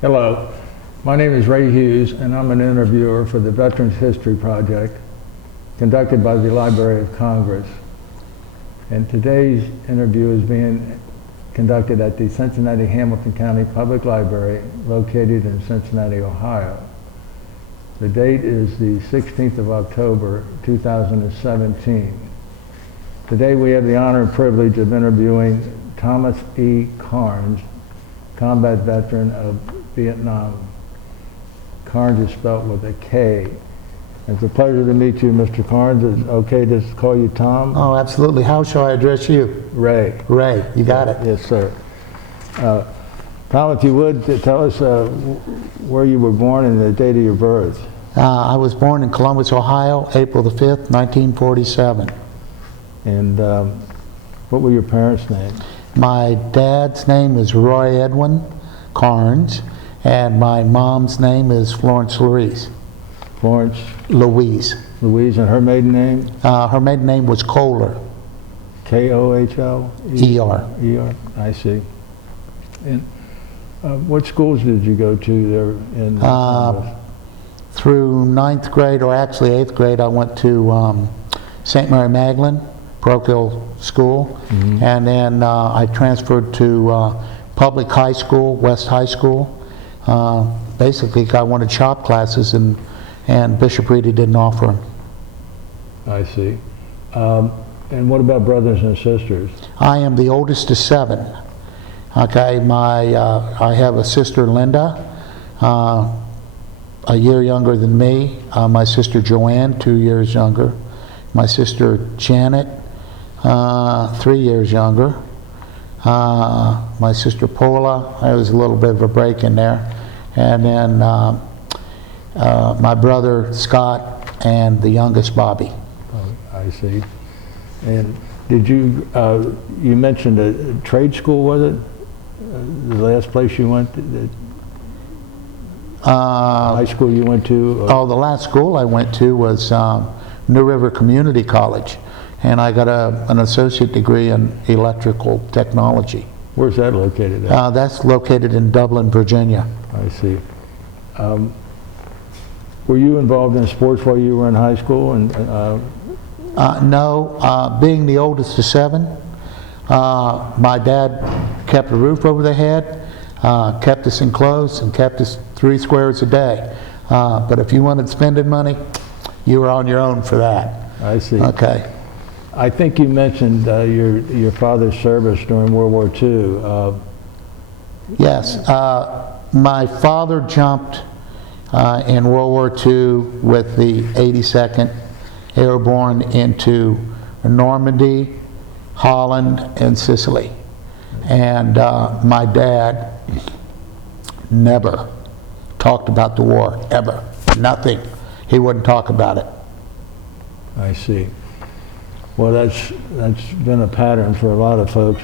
Hello, my name is Ray Hughes and I'm an interviewer for the Veterans History Project conducted by the Library of Congress. And today's interview is being conducted at the Cincinnati-Hamilton County Public Library located in Cincinnati, Ohio. The date is the 16th of October, 2017. Today we have the honor and privilege of interviewing Thomas E. Karnes, combat veteran of Vietnam. Karnes is spelled with a K. It's a pleasure to meet you, Mr. Karnes. Is it okay to call you Tom? Oh, absolutely. How shall I address you? Ray. Ray, you got it. Yes, sir. Tom, if you would, tell us where you were born and the date of your birth. I was born in Columbus, Ohio, April the 5th, 1947. And what were your parents' names? My dad's name is Roy Edwin Karnes, and my mom's name is Florence Louise. Florence? Louise. Louise, and her maiden name? Her maiden name was Kohler. K-O-H-L? E-R. E-R, I see. And what schools did you go to there in Through 9th grade, or actually 8th grade, I went to St. Mary Magdalene parochial school, and then I transferred to public high school, West High School. Basically, I wanted shop classes, and Bishop Reedy didn't offer them. I see. And what about brothers and sisters? I am the oldest of 7. Okay, I have a sister, Linda, a year younger than me. My sister Joanne, 2 years younger. My sister Janet, 3 years younger. My sister Paula, there was a little bit of a break in there. And then my brother Scott and the youngest Bobby. Oh, I see. And did you, you mentioned a trade school, was it? The last place you went? High school you went to? Oh, the last school I went to was New River Community College, and I got an associate degree in electrical technology. Where's that located at? That's located in Dublin, Virginia. I see. Were you involved in sports while you were in high school? And no, being the oldest of 7, my dad kept a roof over the head, kept us in clothes, and kept us 3 squares a day. But if you wanted spending money, you were on your own for that. I see. Okay. I think you mentioned your father's service during World War II. Yes. My father jumped in World War II with the 82nd Airborne into Normandy, Holland, and Sicily. And my dad never talked about the war, ever. Nothing. He wouldn't talk about it. I see. Well, that's been a pattern for a lot of folks,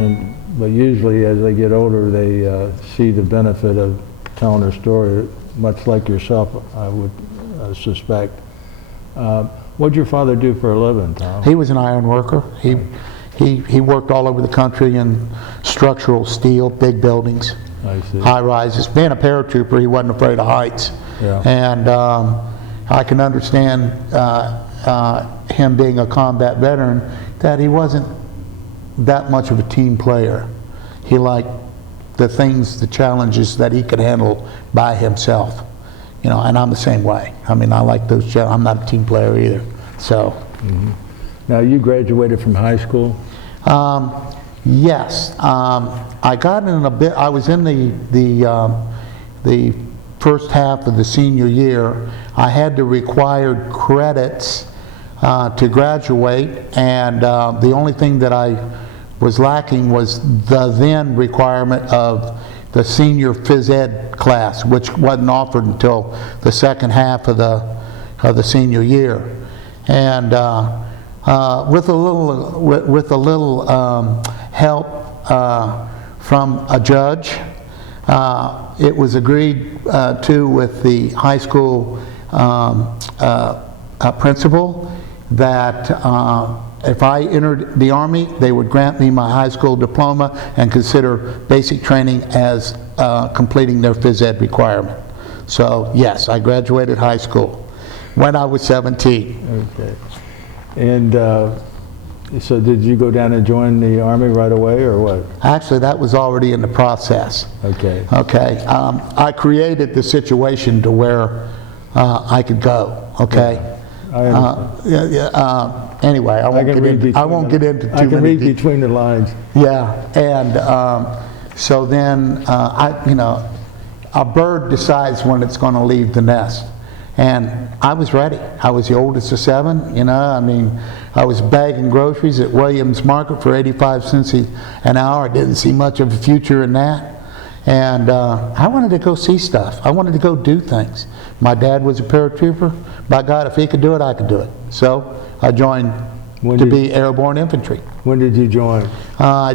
but usually as they get older, they see the benefit of telling their story, much like yourself, I would suspect. What did your father do for a living, Tom? He was an iron worker. He worked all over the country in structural steel, big buildings, high rises. Being a paratrooper, he wasn't afraid of heights. Yeah. And I can understand him being a combat veteran, that he wasn't that much of a team player. He liked the challenges that he could handle by himself. You know, and I'm the same way. I mean, I like those challenges. I'm not a team player either. So. Now, you graduated from high school? Yes. I got in a bit. I was in the first half of the senior year. I had the required credits to graduate, and the only thing that I was lacking was the then requirement of the senior phys ed class, which wasn't offered until the second half of the senior year. And with a little help from a judge, it was agreed to with the high school principal that if I entered the Army, they would grant me my high school diploma and consider basic training as completing their phys ed requirement. So yes, I graduated high school when I was 17. Okay. And so did you go down and join the Army right away, or what? Actually, that was already in the process. Okay. Okay. I created the situation to where I could go. Okay. Yeah, I understand. Anyway, I won't get into too many I can read details. between the lines. Yeah, and so then a bird decides when it's going to leave the nest. And I was ready. I was the oldest of 7, I mean, I was bagging groceries at Williams Market for 85 cents an hour. I didn't see much of a future in that. And I wanted to go see stuff. I wanted to go do things. My dad was a paratrooper. By God, if he could do it, I could do it. So I joined to be airborne infantry. When did you join? I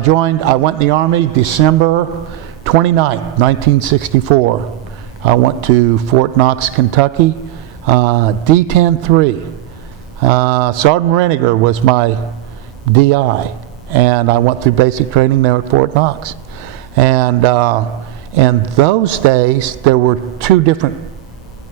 went in the Army December 29th, 1964. I went to Fort Knox, Kentucky. D-10-3. Sergeant Reniger was my DI, and I went through basic training there at Fort Knox. And in those days, there were 2 different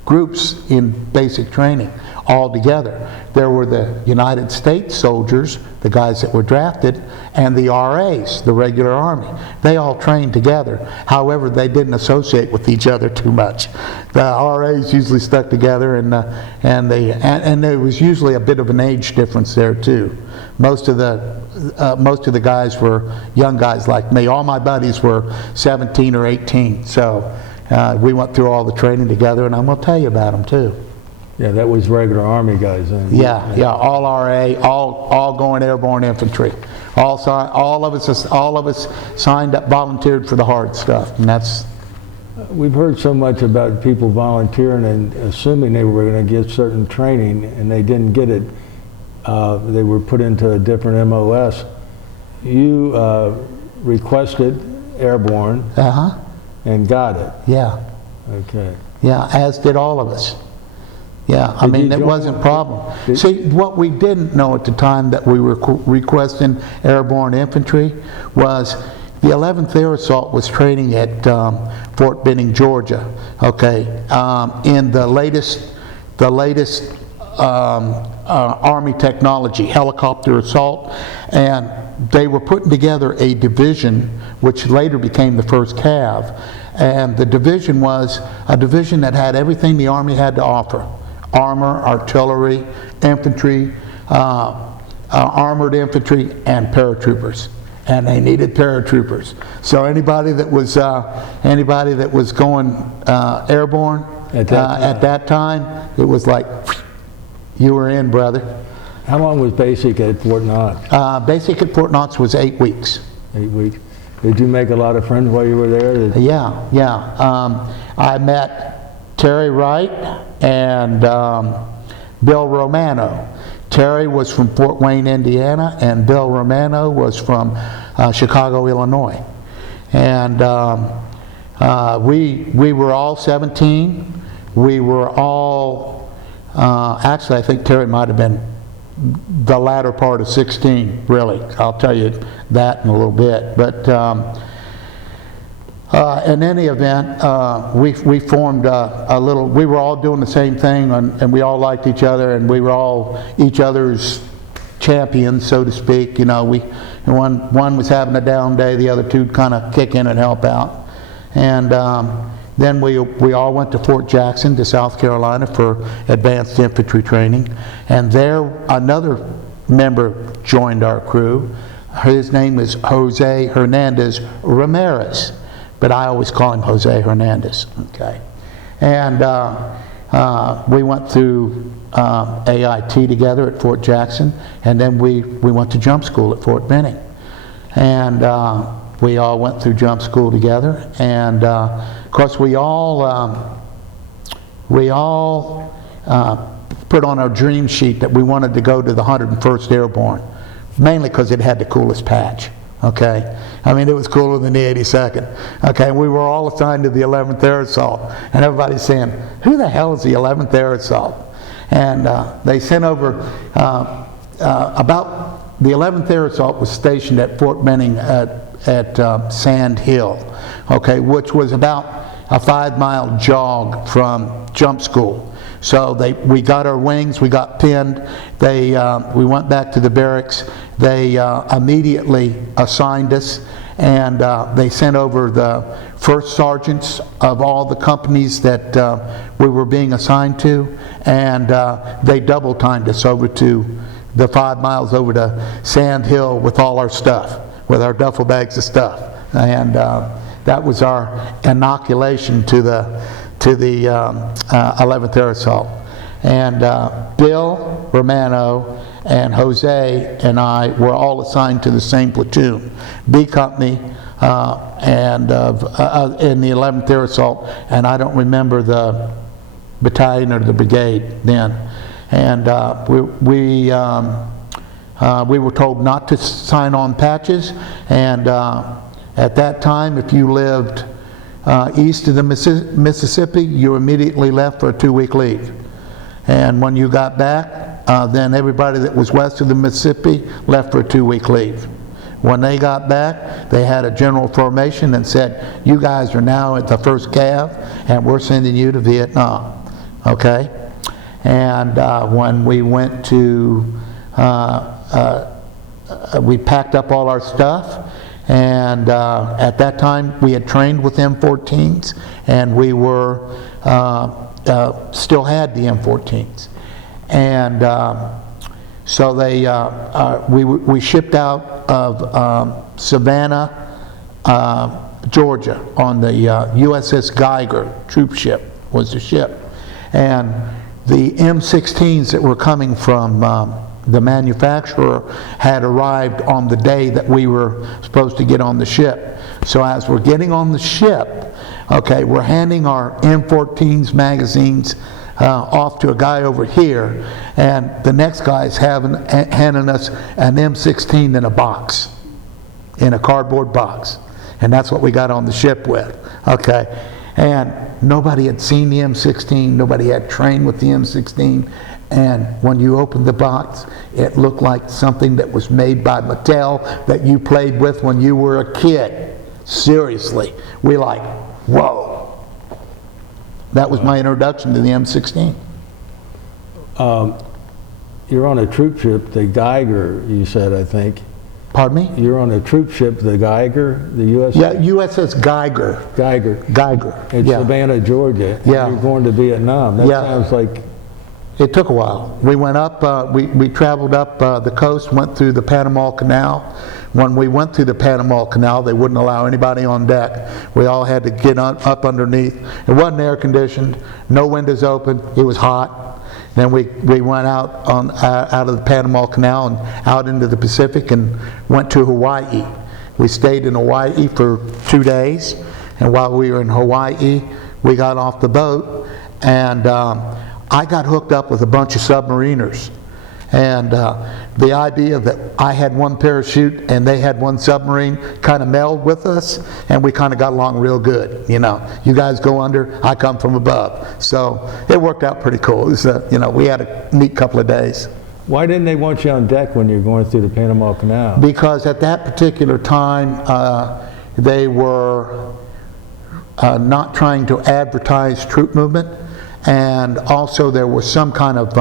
groups in basic training all together. There were the United States soldiers, the guys that were drafted, and the RAs, the regular Army. They all trained together. However, they didn't associate with each other too much. The RAs usually stuck together, and there was usually a bit of an age difference there too. Most of the guys were young guys like me. All my buddies were 17 or 18, so we went through all the training together, and I'm going to tell you about them too. Yeah, that was regular Army guys then. Yeah, all RA, all going airborne infantry. All of us signed up, volunteered for the hard stuff, and that's. We've heard so much about people volunteering and assuming they were going to get certain training, and they didn't get it. They were put into a different MOS. You requested airborne and got it. Yeah. Okay. Yeah, as did all of us. Yeah, I mean, it wasn't a problem. See, what we didn't know at the time that we were requesting airborne infantry was the 11th Air Assault was training at Fort Benning, Georgia, okay, in the latest Army technology, helicopter assault, and they were putting together a division which later became the 1st Cav, and the division was a division that had everything the Army had to offer: armor, artillery, infantry, armored infantry, and paratroopers. And they needed paratroopers. So anybody that was going airborne at that time, it was like, you were in, brother. How long was basic at Fort Knox? Basic at Fort Knox was 8 weeks. 8 weeks. Did you make a lot of friends while you were there? Yeah. I met Terry Wright and Bill Romano. Terry was from Fort Wayne, Indiana, and Bill Romano was from Chicago, Illinois. And we were all 17. We were all, actually I think Terry might have been the latter part of 16, really. I'll tell you that in a little bit. But in any event, we formed a little, we were all doing the same thing, and we all liked each other, and we were all each other's champions, so to speak. One was having a down day, the other two kind of kick in and help out. And then we all went to Fort Jackson, to South Carolina, for advanced infantry training. And there, another member joined our crew. His name is Jose Hernandez Ramirez, but I always call him Jose Hernandez. Okay. And we went through AIT together at Fort Jackson, and then we went to jump school at Fort Benning. And we all went through jump school together, and of course we all put on our dream sheet that we wanted to go to the 101st Airborne, mainly because it had the coolest patch. Okay, I mean, it was cooler than the 82nd. Okay, we were all assigned to the 11th Air Assault, and everybody's saying, "Who the hell is the 11th Air Assault?" And they sent over about the 11th Air Assault was stationed at Fort Benning at Sand Hill, okay, which was about a 5-mile jog from jump school. So we got our wings, we got pinned, we went back to the barracks, they immediately assigned us, and they sent over the first sergeants of all the companies that we were being assigned to, and they double timed us over to the 5 miles over to Sand Hill with all our stuff, with our duffel bags of stuff. And that was our inoculation to the 11th Air Assault. And Bill Romano and Jose and I were all assigned to the same platoon, B Company, and in the 11th Air Assault, and I don't remember the battalion or the brigade then. And we were told not to sign on patches, and at that time, if you lived east of the Mississippi, you immediately left for a 2-week leave. And when you got back, then everybody that was west of the Mississippi left for a 2-week leave. When they got back, they had a general formation and said, you guys are now at the 1st Cav, and we're sending you to Vietnam. Okay? And when we went to, we packed up all our stuff, and at that time we had trained with M14s, and we were still had the M14s. And so we shipped out of Savannah, Georgia, on the USS Geiger troop ship was the ship. And the M16s that were coming from the manufacturer had arrived on the day that we were supposed to get on the ship. So as we're getting on the ship, okay, we're handing our M14s magazines off to a guy over here, and the next guy's handing us an M16 in a box, in a cardboard box. And that's what we got on the ship with, okay? And nobody had seen the M16, nobody had trained with the M16, and when you opened the box, it looked like something that was made by Mattel that you played with when you were a kid. Seriously. We like, whoa. That was my introduction to the M16. You're on a troop ship, the Geiger, you said, I think. Pardon me? You're on a troop ship, the Geiger, the USS? Yeah, USS Geiger. Geiger. It's Savannah, Georgia. Yeah. You're going to Vietnam. That sounds like... It took a while. We went up, we traveled up the coast, went through the Panama Canal. When we went through the Panama Canal, they wouldn't allow anybody on deck. We all had to get up underneath. It wasn't air conditioned, no windows open, it was hot. Then we went out of the Panama Canal and out into the Pacific and went to Hawaii. We stayed in Hawaii for 2 days, and while we were in Hawaii, we got off the boat, and I got hooked up with a bunch of submariners. And the idea that I had one parachute and they had one submarine kind of melded with us, and we kind of got along real good. You know, you guys go under, I come from above. So it worked out pretty cool. It was, you know, we had a neat couple of days. Why didn't they want you on deck when you were going through the Panama Canal? Because at that particular time, they were not trying to advertise troop movement, and also there was some kind of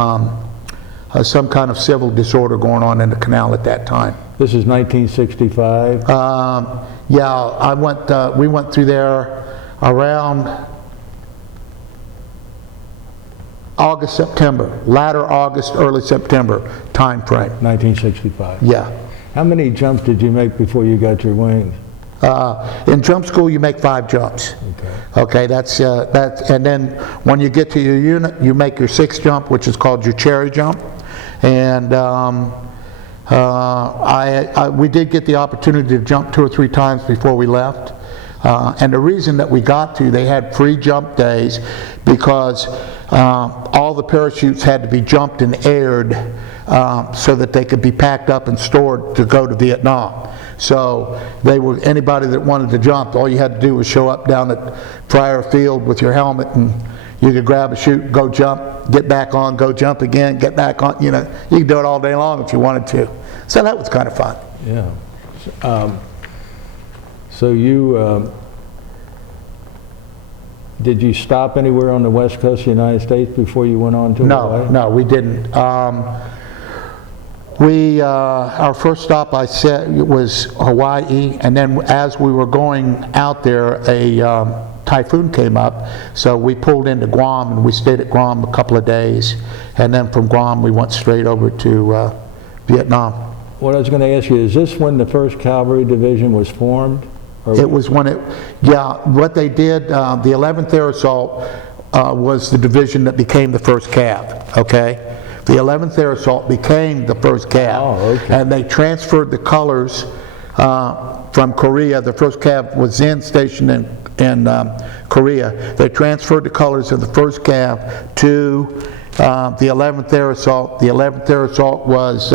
civil disorder going on in the canal at that time. This is 1965? Yeah, we went through there around August, September, latter August, early September time frame. 1965? Yeah. How many jumps did you make before you got your wings? In jump school, you make 5 jumps. Okay, that's and then when you get to your unit, you make your 6th jump, which is called your cherry jump. And we did get the opportunity to jump 2 or 3 times before we left. And the reason that we got to, they had free jump days because all the parachutes had to be jumped and aired so that they could be packed up and stored to go to Vietnam. So anybody that wanted to jump, all you had to do was show up down at Pryor Field with your helmet, and you could grab a chute, go jump, get back on, go jump again, get back on. You know, you could do it all day long if you wanted to. So that was kind of fun. Yeah. So you, did you stop anywhere on the west coast of the United States before you went on to Hawaii? No, we didn't. Our first stop, I said, was Hawaii, and then as we were going out there, a typhoon came up, so we pulled into Guam, and we stayed at Guam a couple of days, and then from Guam we went straight over to Vietnam. What I was going to ask you, is this when the 1st Cavalry Division was formed? Or It was when what they did, the 11th Air Assault was the division that became the 1st Cav, okay? The 11th Air Assault became the 1st Cav. Oh, okay. And they transferred the colors from Korea. The 1st Cav was stationed in Korea. They transferred the colors of the 1st Cav to the 11th Air Assault. The 11th Air Assault was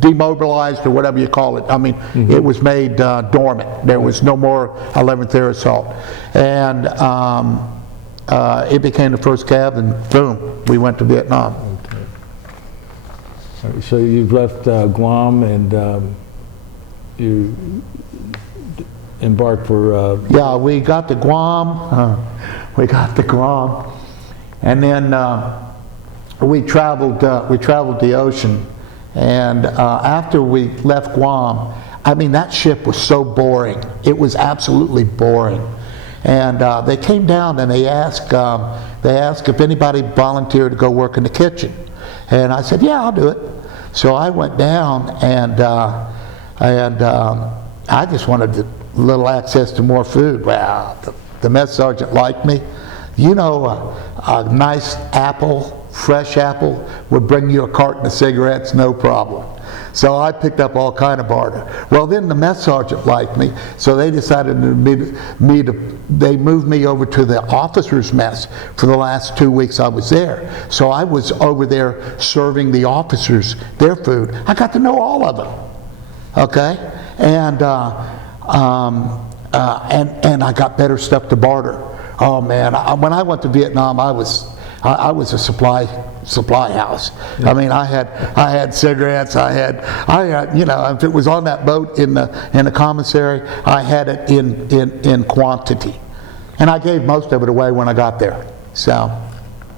demobilized, or whatever you call it. I mean, it was made dormant. There was no more 11th Air Assault. And it became the 1st Cav, and boom, we went to Vietnam. Okay. So you've left Guam, and you embarked for... Yeah, we got to Guam. And then we traveled the ocean. And after we left Guam, I mean, that ship was so boring. It was absolutely boring. And they came down and they asked if anybody volunteered to go work in the kitchen. And I said, yeah, I'll do it. So I went down, and I just wanted a little access to more food. Well, the mess sergeant liked me. You know, a nice apple, fresh apple, would bring you a carton of cigarettes, no problem. So I picked up all kind of barter. Well, then the mess sergeant liked me, so they decided they moved me over to the officers' mess for the last 2 weeks I was there. So I was over there serving the officers their food. I got to know all of them, okay? And I got better stuff to barter. Oh man, when I went to Vietnam, I was a supply house. Yeah. I mean, I had cigarettes. I had, you know, if it was on that boat in the commissary, I had it in quantity, and I gave most of it away when I got there. So.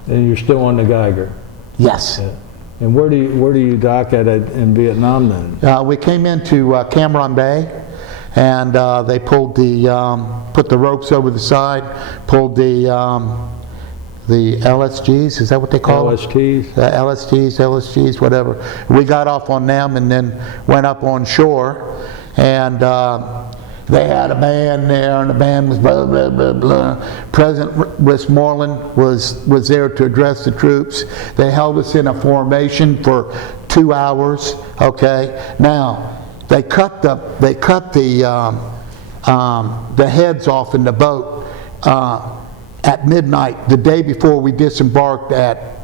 And you're still on the Geiger. Yes. Yeah. And where do you dock at in Vietnam then? We came into Cam Bay. And they pulled put the ropes over the side, pulled the LSGs, is that what they call it? LSGs, whatever. We got off on them and then went up on shore, and they had a band there, and the band was blah, blah, blah, blah. President Westmoreland was there to address the troops. They held us in a formation for 2 hours, okay? Now, they cut the heads off in the boat at midnight the day before we disembarked at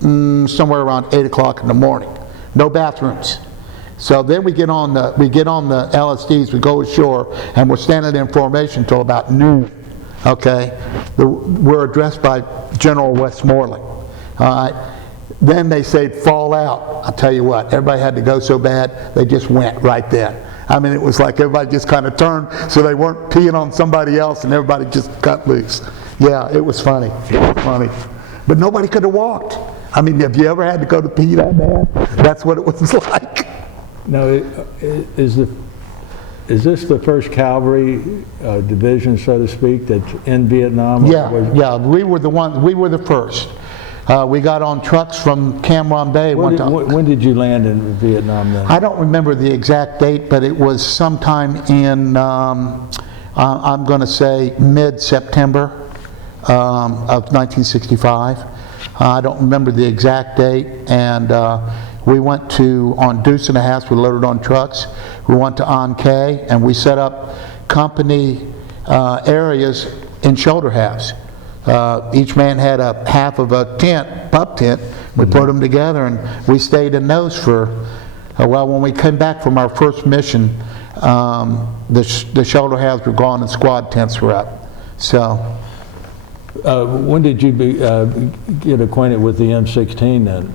somewhere around 8 o'clock in the morning. No bathrooms. So then we get on the LSDs, we go ashore, and we're standing in formation until about noon. Okay, we're addressed by General Westmoreland. All right. Then they said, fall out. I'll tell you what, everybody had to go so bad, they just went right then. I mean, it was like everybody just kind of turned so they weren't peeing on somebody else, and everybody just cut loose. Yeah, it was funny. It was funny. But nobody could have walked. I mean, have you ever had to go to pee that bad? That's what it was like. Now, is this the 1st Cavalry Division, so to speak, that's in Vietnam? Yeah, we were the first. We got on trucks from Cam Bay. When did you land in Vietnam then? I don't remember the exact date, but it was sometime in, I'm going to say mid-September of 1965. I don't remember the exact date, and we went on Deuce and a Half. We loaded on trucks. We went to An Khe, and we set up company areas in shoulder halves. Each man had a half of a pup tent. We put them together, and we stayed in those for, well, when we came back from our first mission, the shoulder halves were gone and squad tents were up. So. When did you get acquainted with the M16 then?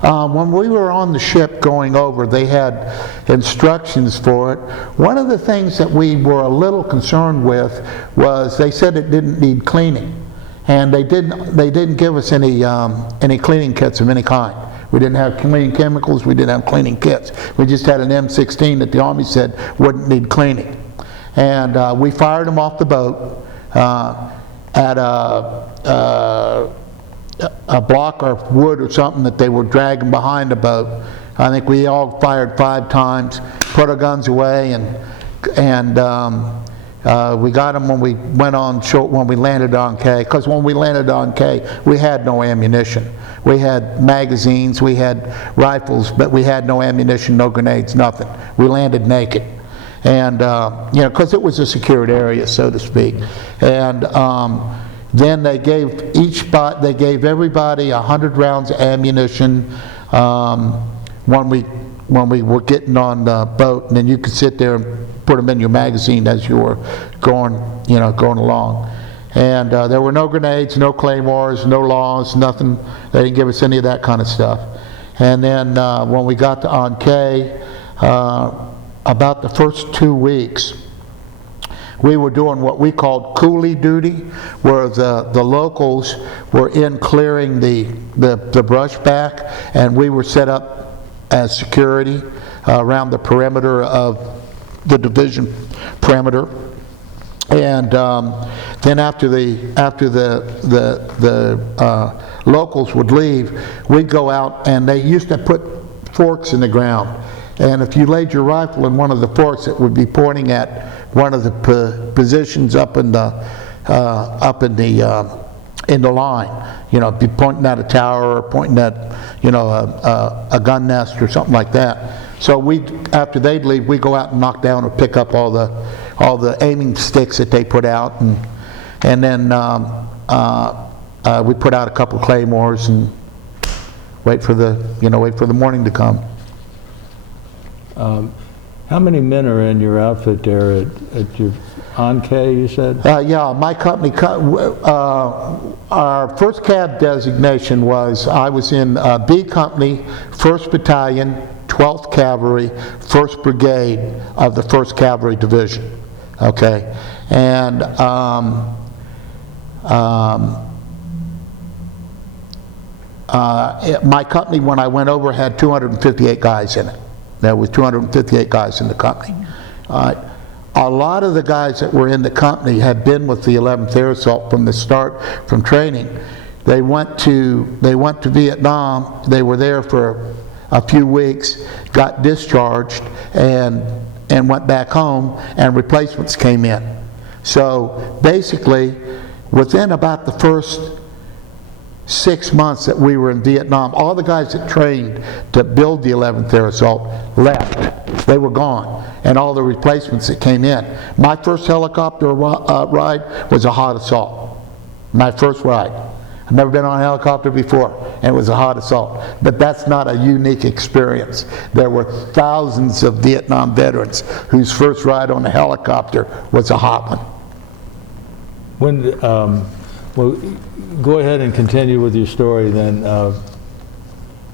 When we were on the ship going over, they had instructions for it. One of the things that we were a little concerned with was they said it didn't need cleaning, and they didn't give us any cleaning kits of any kind. We didn't have cleaning chemicals. We didn't have cleaning kits. We just had an M16 that the Army said wouldn't need cleaning, and we fired them off the boat at a block of wood or something that they were dragging behind the boat. I think we all fired 5 times, put our guns away, and we got them when we went on short, when we landed on K. Because when we landed on K, we had no ammunition. We had magazines, we had rifles, but we had no ammunition, no grenades, nothing. We landed naked, and because it was a secured area, so to speak, and. Then they gave everybody 100 rounds of ammunition when we were getting on the boat, and then you could sit there and put them in your magazine as you were going along. And there were no grenades, no claymores, no laws, nothing. They didn't give us any of that kind of stuff. And then when we got to on K, about the first 2 weeks, we were doing what we called coolie duty, where the locals were in clearing the brush back, and we were set up as security around the perimeter of the division perimeter. And then after the locals would leave, we'd go out, and they used to put forks in the ground. And if you laid your rifle in one of the forks, it would be pointing at one of the positions up in the line. Be pointing at a tower or pointing at a gun nest or something like that. So after they'd leave, we go out and knock down or pick up all the aiming sticks that they put out, and then we put out a couple claymores and wait for the morning to come. How many men are in your outfit there at your on K, you said? Yeah, my company, our first cab designation was, I was in B Company, 1st Battalion, 12th Cavalry, 1st Brigade of the 1st Cavalry Division. Okay, and my company, when I went over, had 258 guys in it. There was 258 guys in the company. A lot of the guys that were in the company had been with the 11th Air Assault from the start, from training. They went to Vietnam. They were there for a few weeks, got discharged, and went back home, and replacements came in. So basically, within about the first 6 months that we were in Vietnam, all the guys that trained to build the 11th Air Assault left. They were gone, and all the replacements that came in. My first helicopter ride was a hot assault. My first ride. I've never been on a helicopter before, and it was a hot assault. But that's not a unique experience. There were thousands of Vietnam veterans whose first ride on a helicopter was a hot one. Well, go ahead and continue with your story then,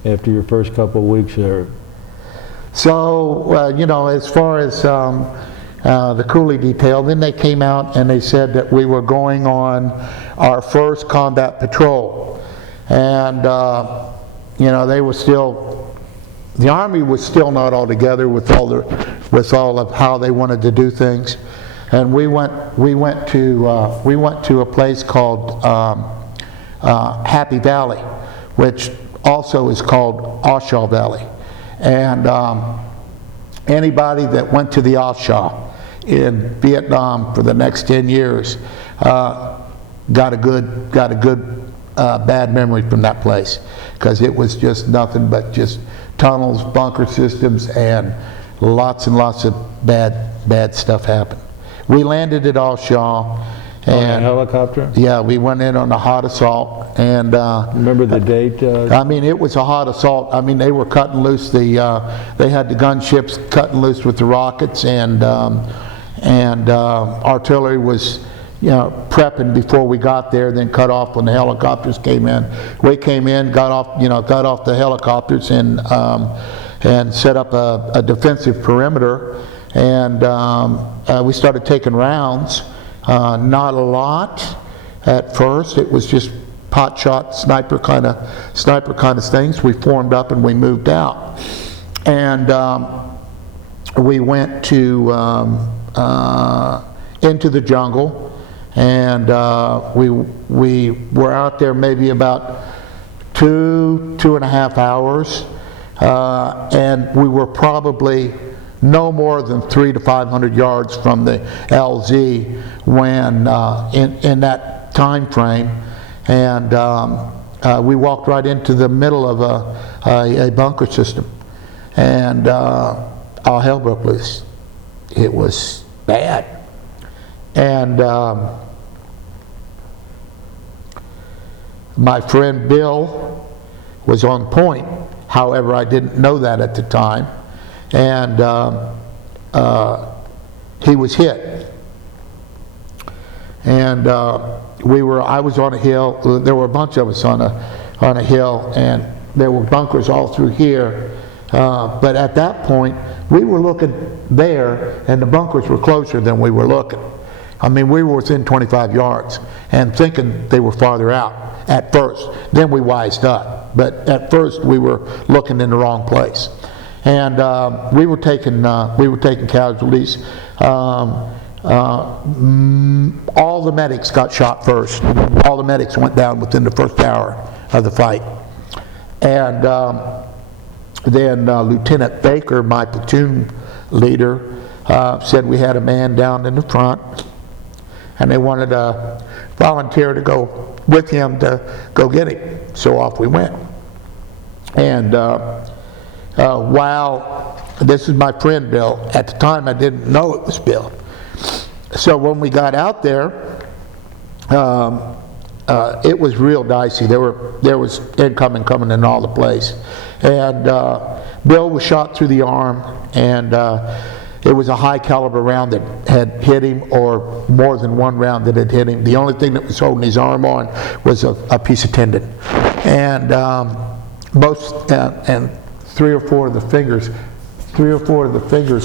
after your first couple of weeks there. So, as far as the coolie detail, then they came out and they said that we were going on our first combat patrol. And, they were still, the Army was still not all together with all of how they wanted to do things. And we went to a place called Happy Valley, which also is called Oshaw Valley. And anybody that went to the Oshaw in Vietnam for the next 10 years got a good bad memory from that place, because it was just nothing but just tunnels, bunker systems, and lots of bad stuff happened. We landed at Oshaw. On a helicopter? Yeah, we went in on a hot assault, and remember the date? I mean, it was a hot assault. I mean, they were cutting loose they had the gunships cutting loose with the rockets, and artillery was prepping before we got there, then cut off when the helicopters came in. We came in, got off the helicopters and set up a defensive perimeter, and we started taking rounds. Not a lot at first. It was just pot shot, sniper kind of things. We formed up and we moved out, and we went to into the jungle. And we were out there maybe about 2.5 hours, and we were probably no more than 300 to 500 yards from the LZ when in that time frame, and we walked right into the middle of a bunker system, and all hell broke loose. It was bad, and my friend Bill was on point. However, I didn't know that at the time, and he was hit. And I was on a hill. There were a bunch of us on a hill, and there were bunkers all through here. But at that point, we were looking there, and the bunkers were closer than we were looking. I mean, we were within 25 yards, and thinking they were farther out at first. Then we wised up, but at first we were looking in the wrong place, and we were taking casualties. All the medics got shot first. All the medics went down within the first hour of the fight, and then Lieutenant Baker, my platoon leader, said we had a man down in the front, and they wanted a volunteer to go with him to go get him. So off we went. And while this is my friend Bill, at the time I didn't know it was Bill. So when we got out there, it was real dicey. There was incoming coming in all the place, and Bill was shot through the arm, and it was a high caliber round that had hit him, or more than one round that had hit him. The only thing that was holding his arm on was a piece of tendon, and and 3 or 4 of the fingers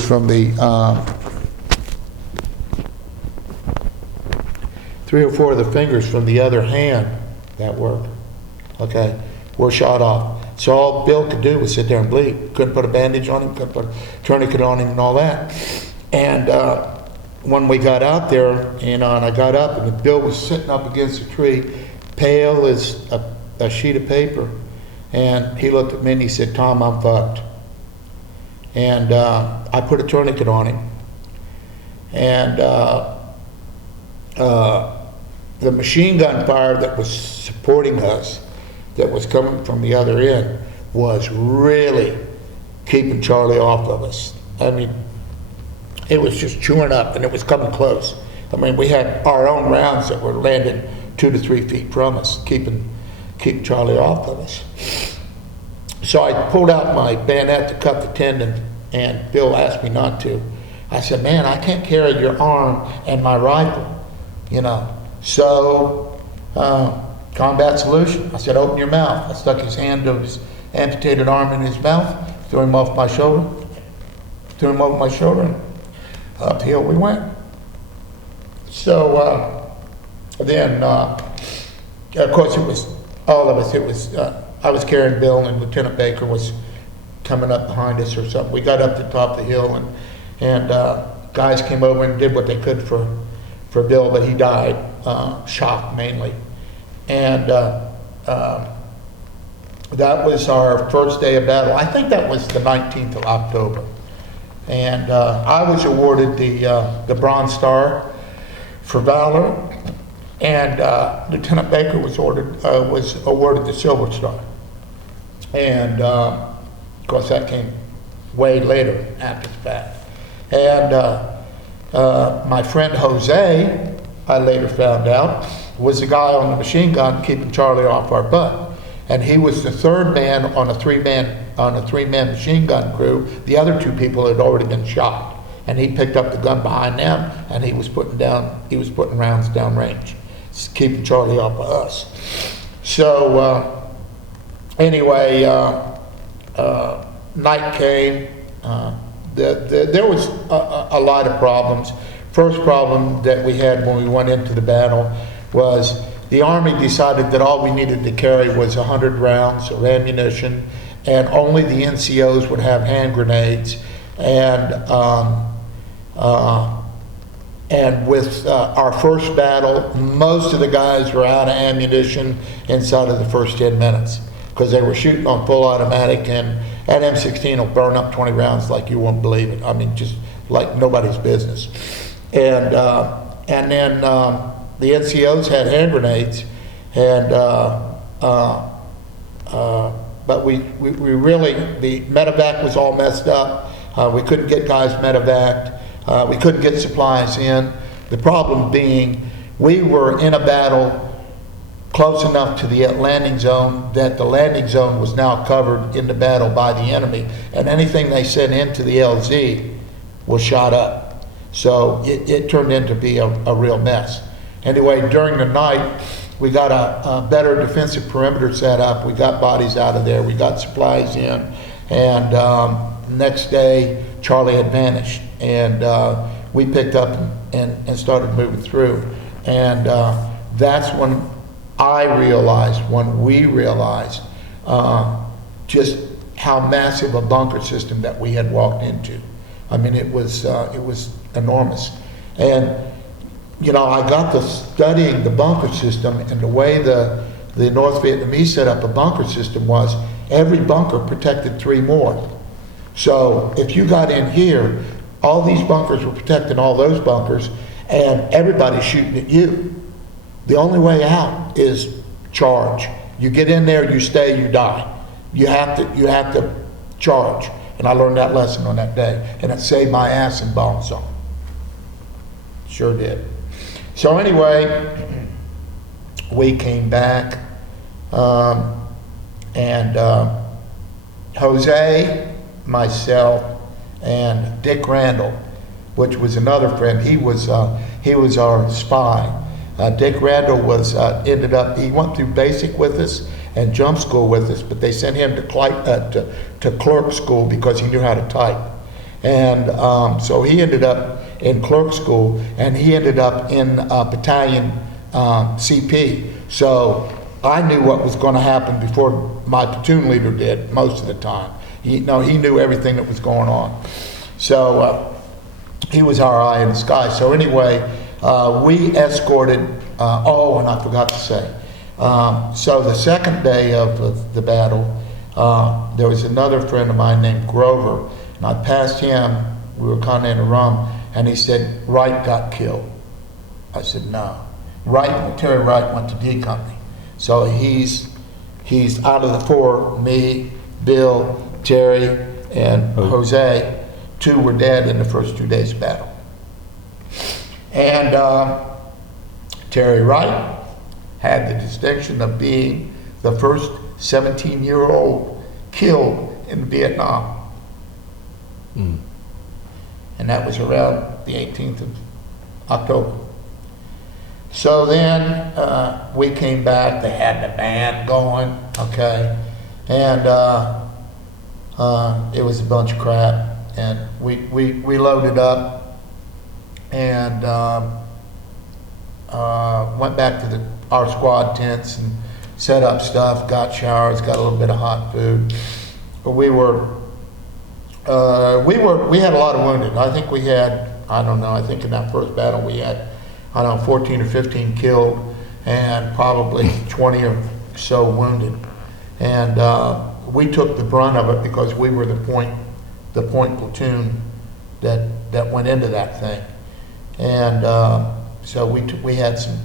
from the 3 or 4 of the fingers from the other hand that worked, okay, were shot off. So all Bill could do was sit there and bleed. Couldn't put a bandage on him, couldn't put a tourniquet on him and all that. And when we got out there, and I got up, and Bill was sitting up against a tree, pale as a sheet of paper. And he looked at me and he said, "Tom, I'm fucked." And I put a tourniquet on him. And the machine gun fire that was supporting us, that was coming from the other end, was really keeping Charlie off of us. I mean, it was just chewing up, and it was coming close. I mean, we had our own rounds that were landing 2 to 3 feet from us, keeping Charlie off of us. So I pulled out my bayonet to cut the tendon, and Bill asked me not to. I said, "Man, I can't carry your arm and my rifle, So, combat solution." I said, "Open your mouth." I stuck his hand to his amputated arm in his mouth, threw him off my shoulder, and uphill we went. So then, of course, it was all of us. It was I was carrying Bill, and Lieutenant Baker was coming up behind us or something. We got up to the top of the hill, and guys came over and did what they could for Bill, but he died, shock mainly. And that was our first day of battle. I think that was the 19th of October. And I was awarded the Bronze Star for valor, and Lieutenant Baker was awarded the Silver Star. And of course that came way later after the fact. And my friend Jose, I later found out, was the guy on the machine gun keeping Charlie off our butt. And he was the third man on a three-man machine gun crew. The other 2 people had already been shot. and he picked up the gun behind them, and he was putting rounds down range, keeping Charlie off of us. So anyway, night came. There was a lot of problems. First problem that we had when we went into the battle was the Army decided that all we needed to carry was 100 rounds of ammunition, and only the NCOs would have hand grenades. And with our first battle, most of the guys were out of ammunition inside of the first 10 minutes because they were shooting on full automatic, and that M16 will burn up 20 rounds like you won't believe it. I mean, just like nobody's business. And then the NCOs had hand grenades, and but we really, the medevac was all messed up. We couldn't get guys medevaced. We couldn't get supplies in. The problem being, we were in a battle close enough to the landing zone that the landing zone was now covered in the battle by the enemy, and anything they sent into the LZ was shot up. So it turned into be a real mess. Anyway, during the night, we got a better defensive perimeter set up. We got bodies out of there. We got supplies in. And next day, Charlie had vanished. And we picked up and started moving through. And that's when we realized just how massive a bunker system that we had walked into. I mean, it was enormous. And you know, I got to studying the bunker system, and the way the North Vietnamese set up a bunker system was every bunker protected 3 more. So if you got in here, all these bunkers were protecting all those bunkers, and everybody's shooting at you. The only way out is charge. You get in there, you stay, you die. You have to charge. And I learned that lesson on that day, and it saved my ass in bomb zone. Sure did. So anyway, we came back, and Jose, myself, and Dick Randall, which was another friend. He was our spy. Dick Randall was he went through basic with us and jump school with us, but they sent him to clerk school because he knew how to type. And so he ended up in clerk school, and he ended up in battalion CP. So I knew what was going to happen before my platoon leader did most of the time. He knew everything that was going on. So he was our eye in the sky. So anyway, we escorted, and I forgot to say, so the second day of the battle, there was another friend of mine named Grover, and I passed him. We were kind of in a rum, and he said, Wright got killed. I said, no. Terry Wright went to D Company. So he's out of the 4, me, Bill, Terry, and Jose. 2 were dead in the first 2 days of battle. And Terry Wright had the distinction of being the first 17-year-old killed in Vietnam. Mm. And that was around the 18th of October. So then we came back. They had the band going, okay, and it was a bunch of crap. And we loaded up and went back to our squad tents and set up stuff. Got showers, got a little bit of hot food. But we had a lot of wounded. I think we had, I don't know, I think in that first battle we had, 14 or 15 killed and probably 20 or so wounded. And we took the brunt of it because we were the point platoon that went into that thing. And so we had some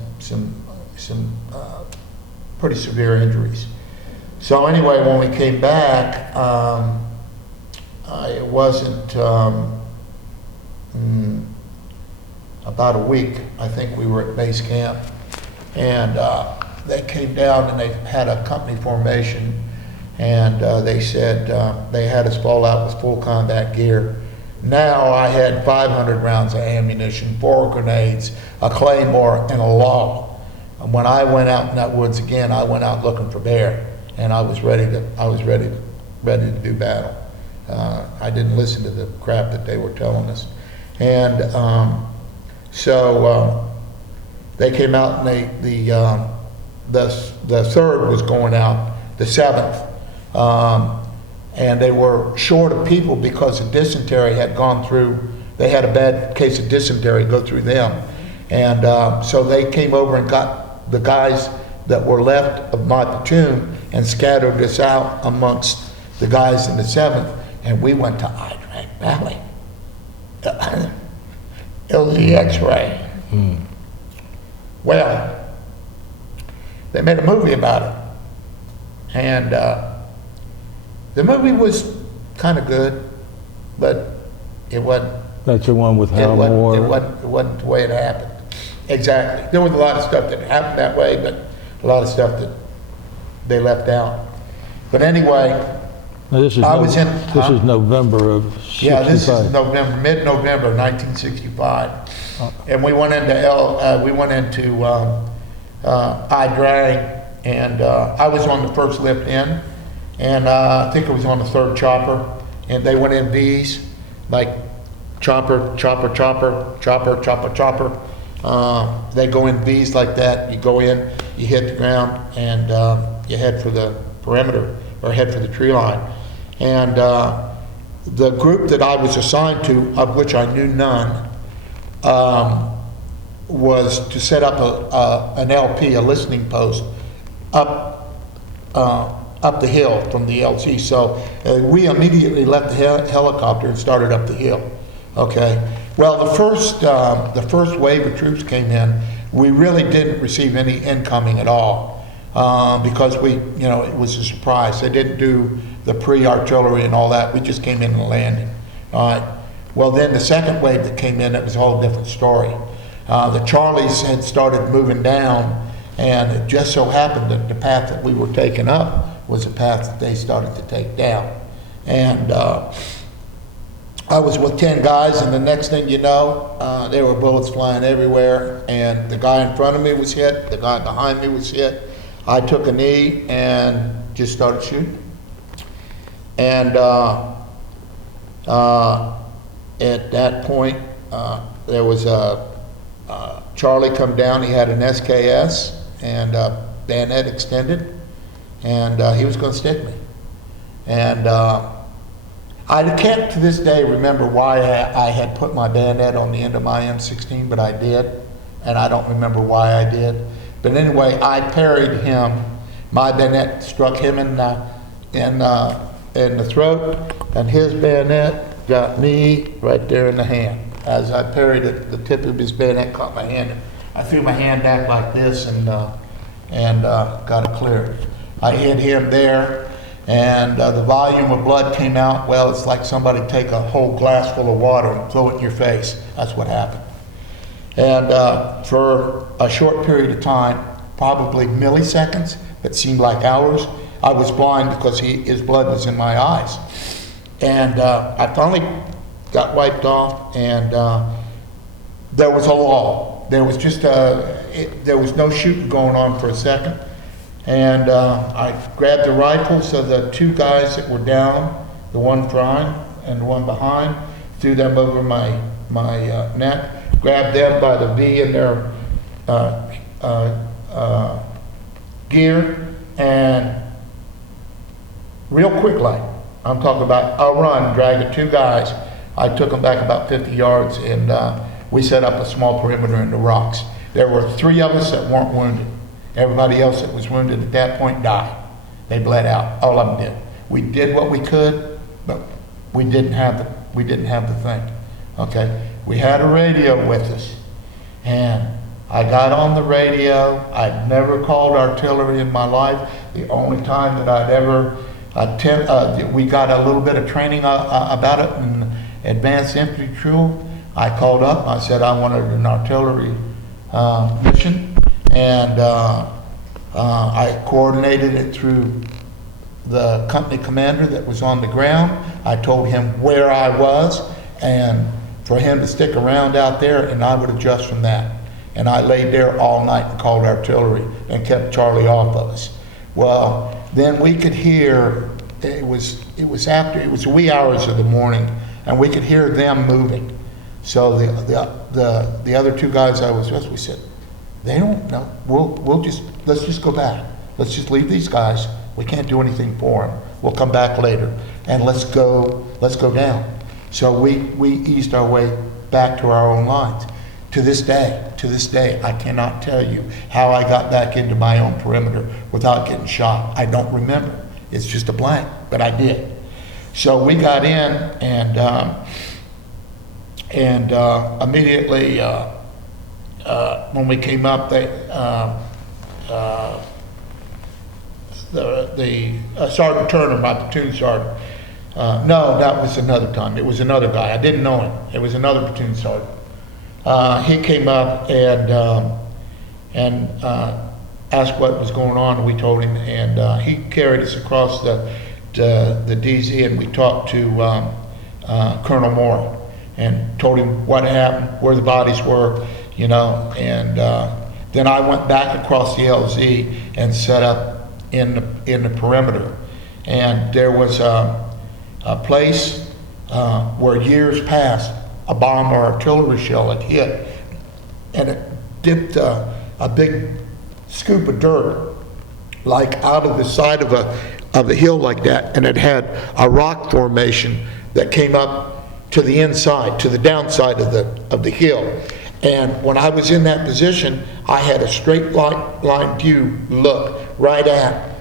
pretty severe injuries. So anyway, when we came back, it wasn't about a week. I think we were at base camp, and they came down and they had a company formation, and they said they had us fall out with full combat gear. Now I had 500 rounds of ammunition, 4 grenades, a claymore, and a log. And when I went out in that woods again, I went out looking for bear, and I was ready to do battle. I didn't listen to the crap that they were telling us. And so they came out, and the third was going out, the seventh. And they were short of people because the dysentery had gone through. They had a bad case of dysentery go through them. And so they came over and got the guys that were left of my platoon and scattered us out amongst the guys in the 7th, and we went to Bragg Valley. It was the X-ray. Well, they made a movie about it, and the movie was kind of good, but it wasn't. That's the one with Hal Moore? It wasn't the way it happened. Exactly. There was a lot of stuff that happened that way, but a lot of stuff that they left out. But anyway, now this is this is November of 65. Yeah, this is mid-November 1965, and we went into Bragg, and I was on the first lift in, and I think it was on the 3rd chopper, and they went in V's, like chopper, chopper, chopper, chopper, chopper, chopper. They go in V's like that. You go in, you hit the ground, and you head for the perimeter, or head for the tree line. And the group that I was assigned to, of which I knew none, was to set up an LP, a listening post, up the hill from the LC. So we immediately left the helicopter and started up the hill. Okay. Well, the first wave of troops came in. We really didn't receive any incoming at all because it was a surprise. They didn't do the pre-artillery and all that. We just came in and landed. All right. Well, then the second wave that came in, it was a whole different story. The Charlies had started moving down, and it just so happened that the path that we were taking up was the path that they started to take down. And I was with 10 guys, and the next thing you know, there were bullets flying everywhere, and the guy in front of me was hit, the guy behind me was hit. I took a knee and just started shooting. And at that point, there was Charlie come down. He had an SKS and bayonet extended, and he was going to stick me. And I can't to this day remember why I had put my bayonet on the end of my M16, but I did, and I don't remember why I did. But anyway, I parried him. My bayonet struck him in the throat, and his bayonet got me right there in the hand. As I parried it, the tip of his bayonet caught my hand. I threw my hand back like this and got it clear. I hit him there, and the volume of blood came out. Well, it's like somebody take a whole glass full of water and throw it in your face. That's what happened. And for a short period of time, probably milliseconds, that seemed like hours, I was blind because his blood was in my eyes. And I finally got wiped off, and there was a lull. There was just there was no shooting going on for a second. And I grabbed the rifles of the 2 guys that were down, the one frying and the one behind, threw them over my neck, grabbed them by the V in their gear, and real quick like, I'm talking about a run, dragging 2 guys. I took them back about 50 yards, and we set up a small perimeter in the rocks. There were 3 of us that weren't wounded. Everybody else that was wounded at that point died. They bled out. All of them did. We did what we could, but we didn't have the thing. Okay? We had a radio with us, and I got on the radio. I'd never called artillery in my life. The only time that I'd ever we got a little bit of training about it in advanced infantry drill. I called up. I said I wanted an artillery mission, and I coordinated it through the company commander that was on the ground. I told him where I was, and for him to stick around out there, and I would adjust from that. And I laid there all night and called artillery and kept Charlie off of us. Well, then we could hear, it was wee hours of the morning, and we could hear them moving. So the other two guys I was with, we said, they don't know. Let's just go back. Let's just leave these guys. We can't do anything for them. We'll come back later, and let's go down. So we eased our way back to our own lines. To this day, I cannot tell you how I got back into my own perimeter without getting shot. I don't remember. It's just a blank, but I did. So we got in, and immediately when we came up, Sergeant Turner, my platoon sergeant. No, that was another time. It was another guy. I didn't know him. It was another platoon sergeant. He came up and asked what was going on. We told him, and he carried us across the DZ, and we talked to Colonel Moore and told him what happened, where the bodies were, you know, and then I went back across the LZ and set up in the perimeter. And there was a place where years past a bomb or artillery shell had hit, and it dipped a big scoop of dirt like out of the side of a hill like that, and it had a rock formation that came up to the inside, to the downside of the hill. And when I was in that position, I had a straight line view look right at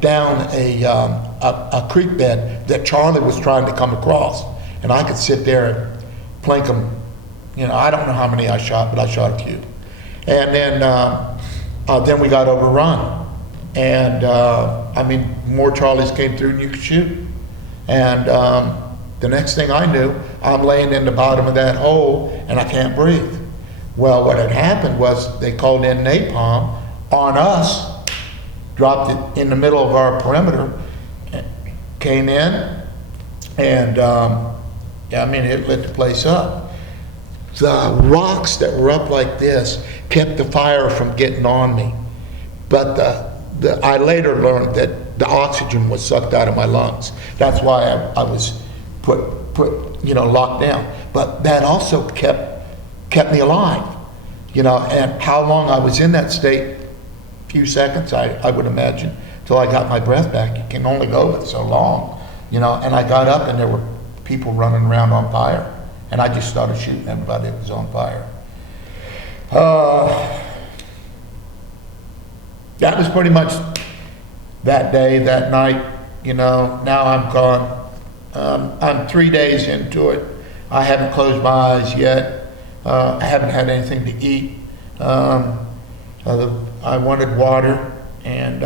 down a creek bed that Charlie was trying to come across. And I could sit there and plink him. You know, I don't know how many I shot, but I shot a few. And then we got overrun. And I mean, more Charlies came through than you could shoot. And the next thing I knew, I'm laying in the bottom of that hole and I can't breathe. Well, what had happened was they called in napalm on us, dropped it in the middle of our perimeter, came in, and I mean, it lit the place up. The rocks that were up like this kept the fire from getting on me. But I later learned that the oxygen was sucked out of my lungs. That's why I was put locked down. But that also kept me alive, you know. And how long I was in that state? Few seconds, I would imagine, till I got my breath back. You can only go with so long, you know. And I got up, and there were people running around on fire, and I just started shooting everybody that was on fire. That was pretty much that day, that night, you know. Now I'm gone. I'm 3 days into it. I haven't closed my eyes yet. I haven't had anything to eat. I wanted water, and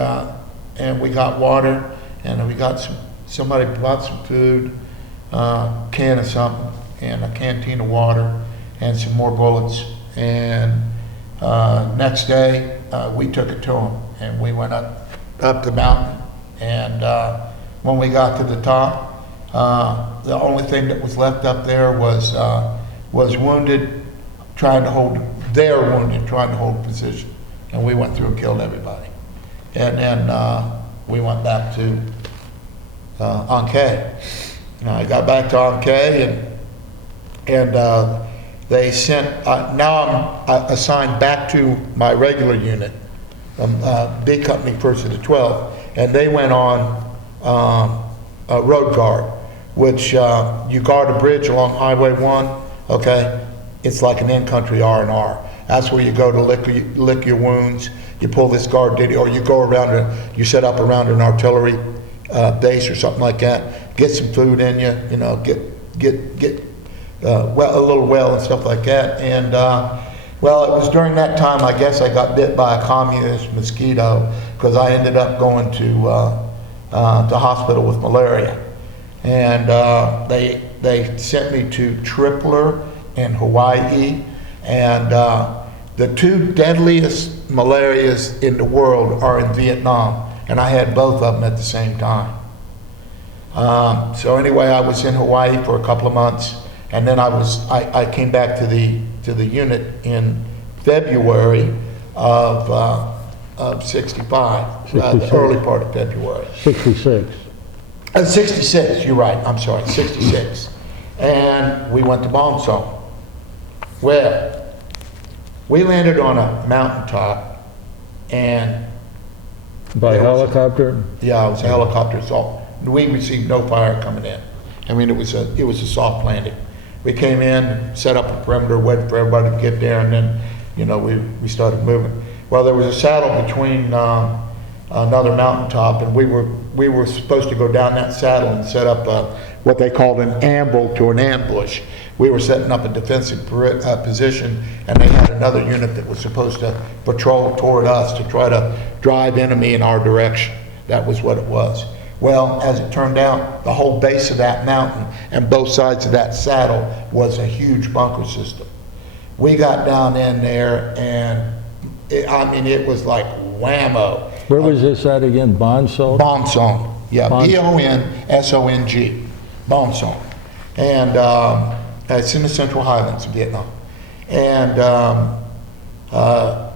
we got water, and we got somebody brought some food, can of something, and a canteen of water, and some more bullets. And next day, we took it to them, and we went up the mountain. And when we got to the top, the only thing that was left up there was wounded, trying to hold position. And we went through and killed everybody. And then we went back to Ankh. I got back to Ankh, and they sent, now I'm assigned back to my regular unit, B Company, 1st of the 12th, and they went on road guard, which you guard a bridge along Highway 1, okay? It's like an in-country R&R. That's where you go to lick your wounds. You pull this guard duty, or you go around, you set up around an artillery base or something like that. Get some food in you, you know, get a little well and stuff like that. And well, it was during that time, I guess, I got bit by a communist mosquito, because I ended up going to hospital with malaria. And they sent me to Tripler in Hawaii, and the two deadliest malarias in the world are in Vietnam, and I had both of them at the same time. So anyway, I was in Hawaii for a couple of months, and then I came back to the unit in February of 65, the early part of February. 66. 66, you're right, I'm sorry, 66. And we went to bomb zone. Well, we landed on a mountaintop, and By helicopter? yeah, it was a helicopter assault. We received no fire coming in. I mean, it was a soft landing. We came in, set up a perimeter, waited for everybody to get there, and then, you know, we started moving. Well, there was a saddle between another mountaintop, and we were supposed to go down that saddle and set up what they called an amble to an ambush. We were setting up a defensive position, and they had another unit that was supposed to patrol toward us to try to drive enemy in our direction. That was what it was. Well, as it turned out, the whole base of that mountain and both sides of that saddle was a huge bunker system. We got down in there, and it was like whammo. Where was this at again? Bonsall? Bomb zone. Yeah, Bonsong. Bomb zone. And it's in the Central Highlands of Vietnam. And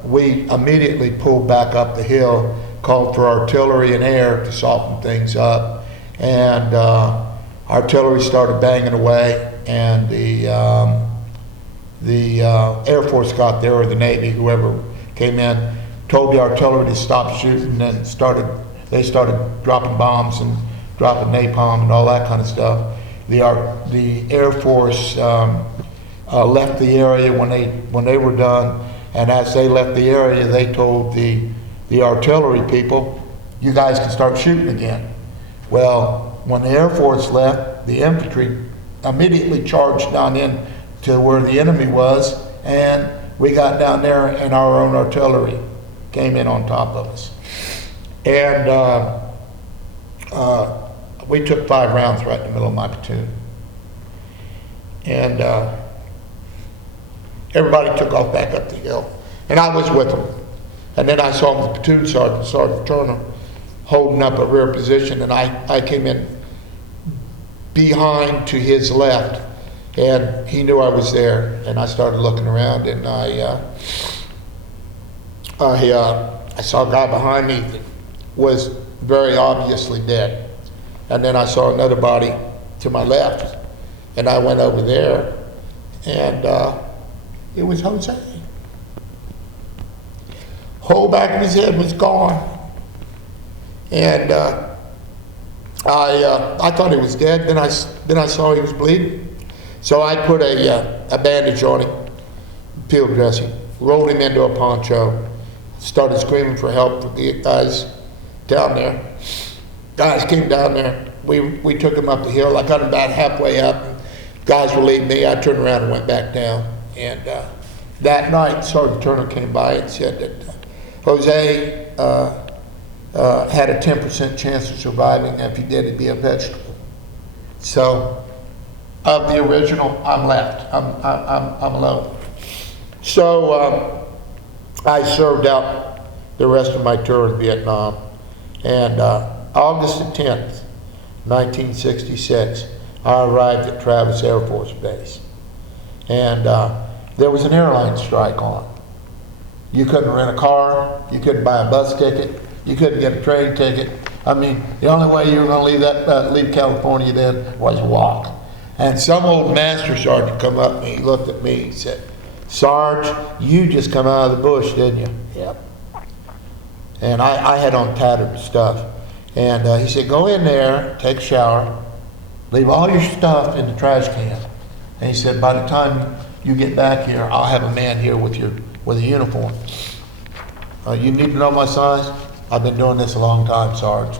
we immediately pulled back up the hill, called for artillery and air to soften things up. And artillery started banging away, and the Air Force got there, or the Navy, whoever came in, told the artillery to stop shooting, and they started dropping bombs and dropping napalm and all that kind of stuff. The Air Force left the area when they were done, and as they left the area, they told the artillery people, "You guys can start shooting again." Well, when the Air Force left, the infantry immediately charged down in to where the enemy was, and we got down there, and our own artillery came in on top of us. And we took 5 rounds right in the middle of my platoon. And everybody took off back up the hill, and I was with them. And then I saw the platoon sergeant, Sergeant Turner, holding up a rear position, and I came in behind to his left, and he knew I was there, and I started looking around, and I saw a guy behind me that was very obviously dead. And then I saw another body to my left, and I went over there, and it was Jose. Whole back of his head was gone, and I thought he was dead. Then I saw he was bleeding, so I put a bandage on him, field dressing, rolled him into a poncho, started screaming for help for the guys down there. Guys came down there. We took him up the hill. I got him about halfway up. Guys relieved me. I turned around and went back down. And that night, Sergeant Turner came by and said that Jose had a 10% chance of surviving. If he did, he'd be a vegetable. So, of the original, I'm left. I'm alone. So I served out the rest of my tour in Vietnam. And August the 10th, 1966, I arrived at Travis Air Force Base. And there was an airline strike on. You couldn't rent a car, you couldn't buy a bus ticket, you couldn't get a train ticket. I mean, the only way you were going to leave California then was walk. And some old master sergeant come up and he looked at me and said, "Sarge, you just come out of the bush, didn't you?" "Yep." And I had on tattered stuff. And he said, "Go in there, take a shower, leave all your stuff in the trash can." And he said, "By the time you get back here, I'll have a man here with a uniform. You need to know my size? I've been doing this a long time, Sarge."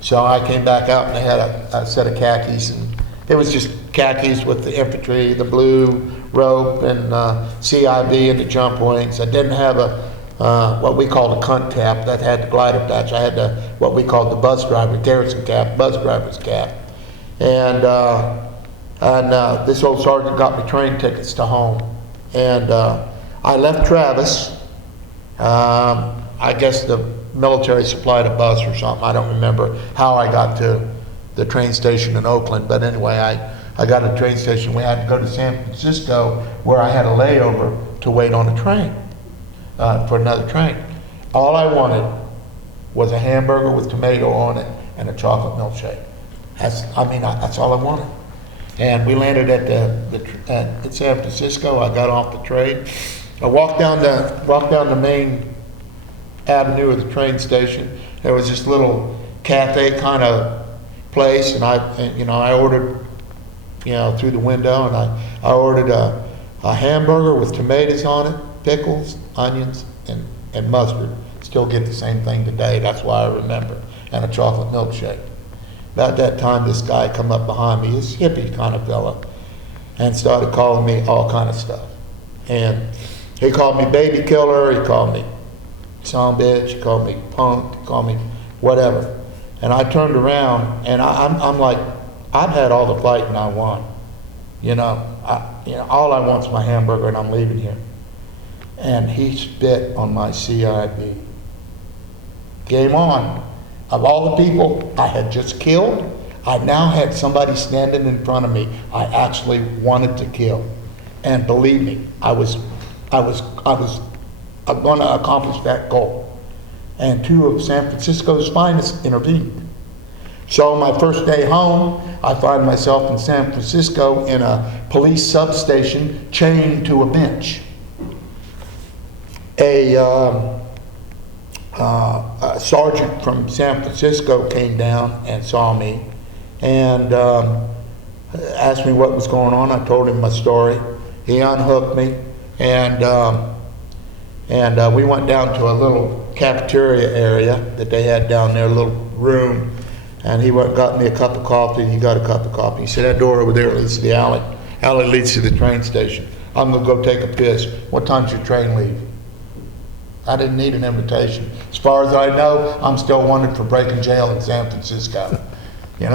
So I came back out, and they had a set of khakis, and it was just khakis with the infantry, the blue rope, and CIB and the jump wings. I didn't have what we called a cunt cap that had the glider patch. I had what we called the bus driver, garrison cap, bus driver's cap. And this old sergeant got me train tickets to home. And I left Travis. I guess the military supplied a bus or something. I don't remember how I got to the train station in Oakland. But anyway, I got a train station. We had to go to San Francisco where I had a layover to wait on a train, for another train. All I wanted was a hamburger with tomato on it and a chocolate milkshake. That's all I wanted. And we landed at San Francisco. I got off the train. I walked down the main avenue of the train station. There was this little cafe kind of place, and I ordered, through the window, and I ordered a hamburger with tomatoes on it, pickles, onions, and mustard. Still get the same thing today. That's why I remember. And a chocolate milkshake. About that time, this guy come up behind me, this hippie kind of fella, and started calling me all kind of stuff. And he called me baby killer, he called me son bitch, he called me punk, he called me whatever. And I turned around, and I'm like, I've had all the fighting I want. All I want is my hamburger, and I'm leaving here. And he spit on my CIB. Game on. Of all the people I had just killed, I now had somebody standing in front of me I actually wanted to kill. And believe me, I was going to accomplish that goal. And two of San Francisco's finest intervened. So my first day home, I find myself in San Francisco in a police substation chained to a bench. A sergeant from San Francisco came down and saw me and asked me what was going on. I told him my story. He unhooked me, and we went down to a little cafeteria area that they had down there, a little room, and he got me a cup of coffee. He got a cup of coffee. He said, that door over there leads to the alley. Alley leads to the train station. I'm going to go take a piss. What time's your train leave? I didn't need an invitation. As far as I know, I'm still wanted for breaking jail in San Francisco. So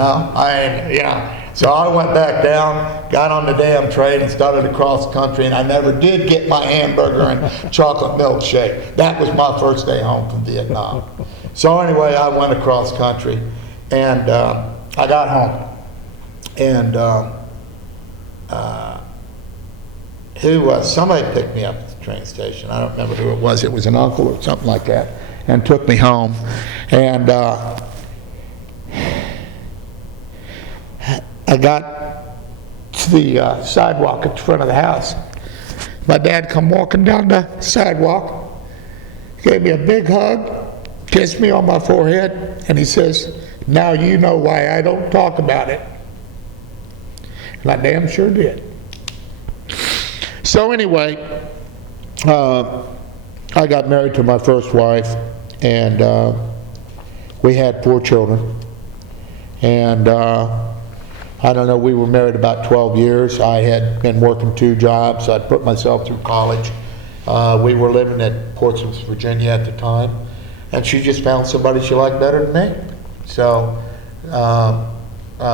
I went back down, got on the damn train, and started across country, and I never did get my hamburger and chocolate milkshake. That was my first day home from Vietnam. So anyway, I went across country, and I got home. And somebody picked me up at the train station. I don't remember who it was. It was an uncle or something like that, and took me home. And I got to the sidewalk at the front of the house. My dad come walking down the sidewalk, gave me a big hug, kissed me on my forehead, and he says, now you know why I don't talk about it. And I damn sure did. So anyway, I got married to my first wife, and we had 4 children. And I don't know, we were married about 12 years. I had been working 2 jobs. I'd put myself through college. We were living at Portsmouth, Virginia at the time, and she just found somebody she liked better than me. So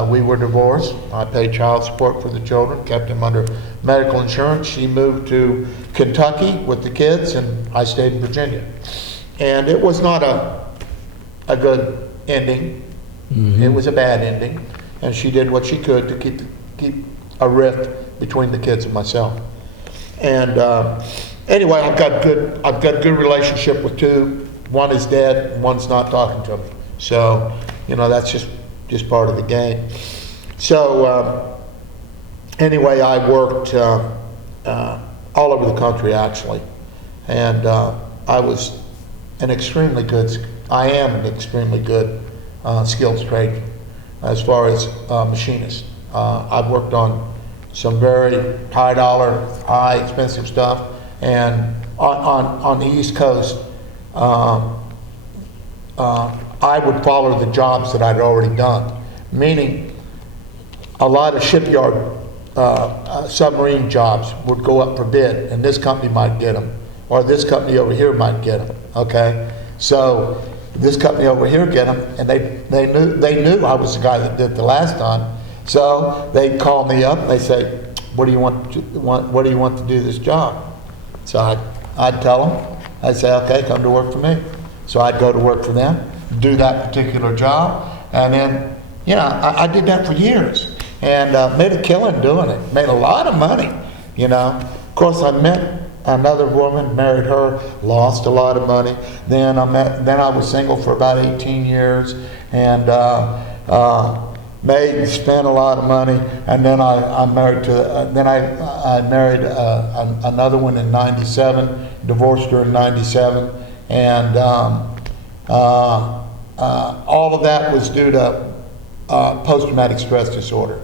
we were divorced. I paid child support for the children, kept them under medical insurance. She moved to Kentucky with the kids, and I stayed in Virginia. And it was not a good ending. Mm-hmm. It was a bad ending. And she did what she could to keep a rift between the kids and myself. And anyway, I've got good relationship with 2. One is dead, and one's not talking to me. So, that's just part of the game. So anyway, I worked all over the country actually, and I am an extremely good skills trade as far as machinist. I've worked on some very high dollar, high expensive stuff, and on the East Coast, I would follow the jobs that I'd already done, meaning a lot of shipyard submarine jobs would go up for bid, and this company might get them, or this company over here might get them. Okay, so this company over here get them, and they knew I was the guy that did the last time, so they'd call me up and they say, what do you want to do this job? So I'd tell them. I'd say, okay, come to work for me. So I'd go to work for them, do that particular job, and then You know, I did that for years and made a killing doing it. Made a lot of money, you know. Of course, I met another woman, married her, lost a lot of money. Then I was single for about 18 years and spent a lot of money. And then I married another one in '97, divorced her in '97, and all of that was due to post-traumatic stress disorder.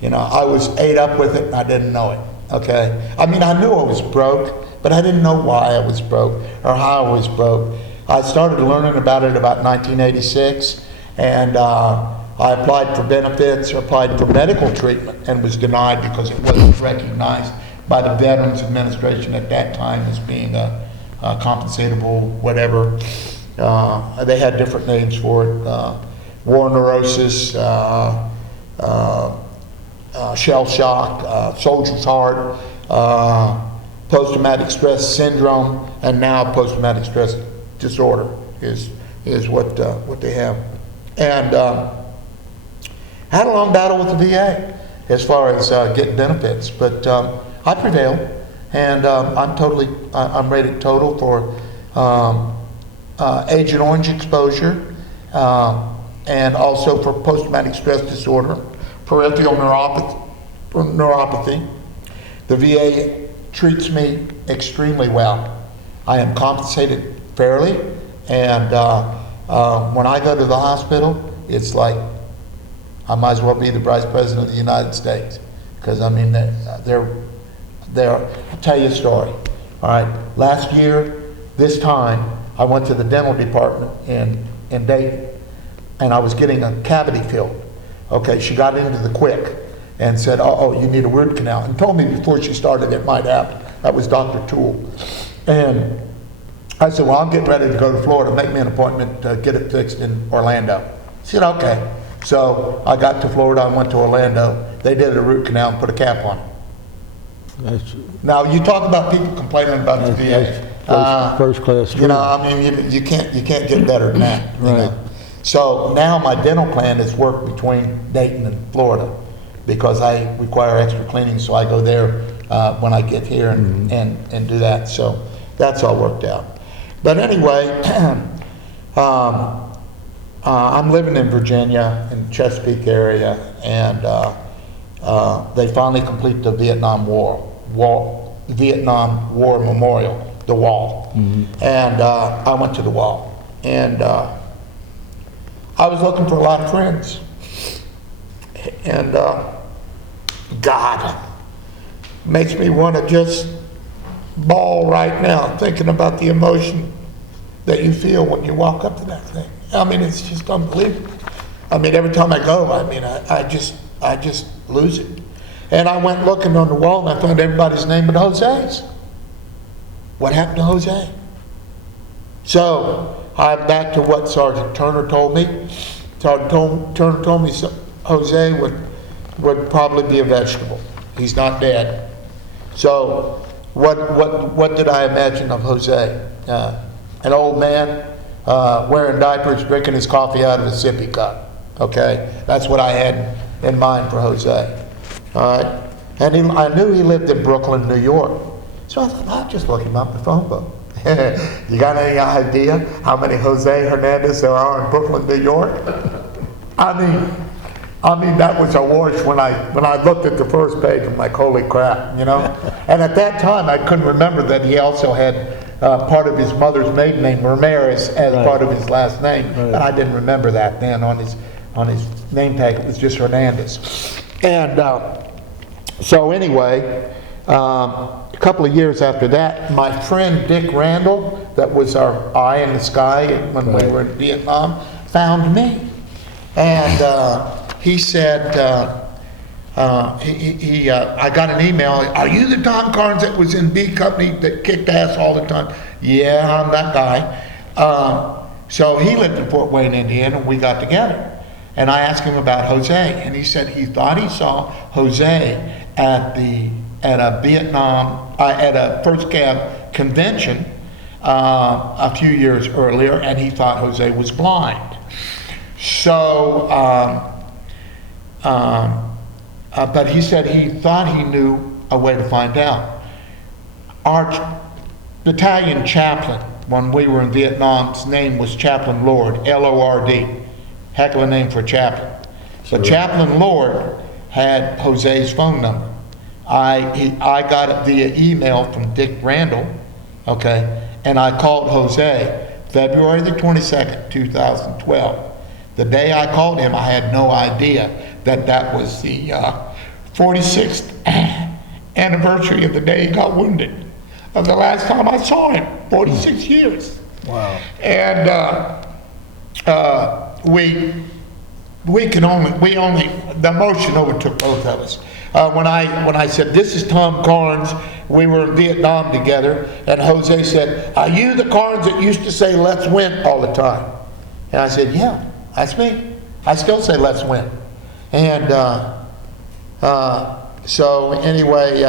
You know, I was ate up with it and I didn't know it, okay? I mean, I knew I was broke, but I didn't know why I was broke or how I was broke. I started learning about it about 1986, and I applied for benefits, applied for medical treatment, and was denied because it wasn't recognized by the Veterans Administration at that time as being a compensatable whatever. They had different names for it. War neurosis, shell shock, soldier's heart, post-traumatic stress syndrome, and now post-traumatic stress disorder is what they have. And had a long battle with the VA as far as getting benefits, but I prevailed, and I'm rated total for Agent Orange exposure, and also for post-traumatic stress disorder, peripheral neuropathy. The VA treats me extremely well. I am compensated fairly, and when I go to the hospital, it's like I might as well be the Vice President of the United States, because I mean, I'll tell you a story. All right, last year, this time, I went to the dental department in Dayton, and I was getting a cavity filled. Okay, she got into the quick and said, "Oh, you need a root canal," and told me before she started it might happen. That was Dr. Toole. And I said, "Well, I'm getting ready to go to Florida. Make me an appointment to get it fixed in Orlando." She said, "Okay." So I got to Florida, I went to Orlando. They did a root canal and put a cap on it. Now, you talk about people complaining about the VA. First class. You know, I mean, you can't get better than that. You Right. know? So now my dental plan is work between Dayton and Florida because I require extra cleaning, so I go there when I get here and do that. So that's all worked out. But anyway, I'm living in Virginia, in Chesapeake area, and they finally complete the Vietnam War Memorial, the wall. And I went to the wall, and I was looking for a lot of friends. And God makes me want to just bawl right now, thinking about the emotion that you feel when you walk up to that thing. I mean, it's just unbelievable. I mean, every time I go, I mean, I just lose it. And I went looking on the wall, and I found everybody's name but Jose's. What happened to Jose? So I'm back to what Sergeant Turner told me. Sergeant Turner told me Jose would probably be a vegetable. He's not dead. So what did I imagine of Jose? An old man wearing diapers, drinking his coffee out of a sippy cup. Okay, that's what I had in mind for Jose. All right, and I knew he lived in Brooklyn, New York. So I thought, I'll just look him up in the phone book. You got any idea how many Jose Hernandez there are in Brooklyn, New York? I mean that was a wash when I looked at the first page. I'm like, holy crap, you know. And at that time, I couldn't remember that he also had part of his mother's maiden name, Ramirez, as part of his last name, and I didn't remember that then on his name tag. It was just Hernandez. And so anyway. A couple of years after that, my friend Dick Randall, that was our eye in the sky when we were in Vietnam, found me. And he said, I got an email, "Are you the Tom Karnes that was in B Company that kicked ass all the time?" "Yeah, I'm that guy." So he lived in Fort Wayne, Indiana, and we got together. And I asked him about Jose, and he said he thought he saw Jose at a First Cab convention a few years earlier, and he thought Jose was blind. So but he said he thought he knew a way to find out. Our battalion chaplain, when we were in Vietnam, his name was Chaplain Lord, L-O-R-D. Heck of a name for a chaplain. So Chaplain Lord had Jose's phone number. I got it via email from Dick Randall, okay, and I called Jose February the 22nd, 2012. The day I called him, I had no idea that that was the 46th anniversary of the day he got wounded, of the last time I saw him, 46 years. Wow. And the emotion overtook both of us. When I said, this is Tom Karnes, we were in Vietnam together, and Jose said, are you the Karnes that used to say, let's win all the time? And I said, yeah, that's me. I still say, let's win. And so anyway,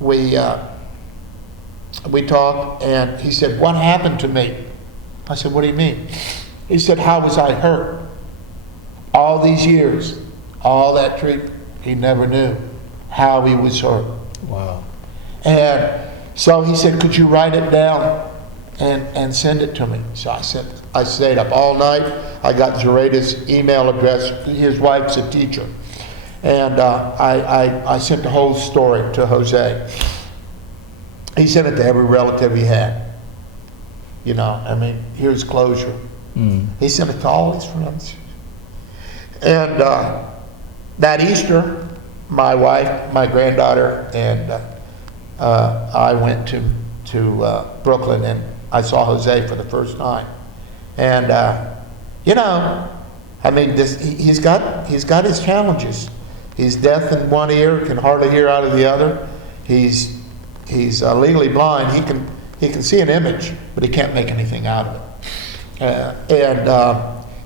we talked, and he said, what happened to me? I said, what do you mean? He said, how was I hurt? All these years, all that treatment, he never knew how he was hurt. Wow. And so he said, could you write it down and send it to me? So I stayed up all night. I got Zoraita's email address. His wife's a teacher. And I sent the whole story to Jose. He sent it to every relative he had. You know, I mean, here's closure. He sent it to all his friends. And that Easter, my wife, my granddaughter, and I went to Brooklyn, and I saw Jose for the first time. And you know, I mean, he's got his challenges. He's deaf in one ear, can hardly hear out of the other. He's legally blind. He can see an image, but he can't make anything out of it. And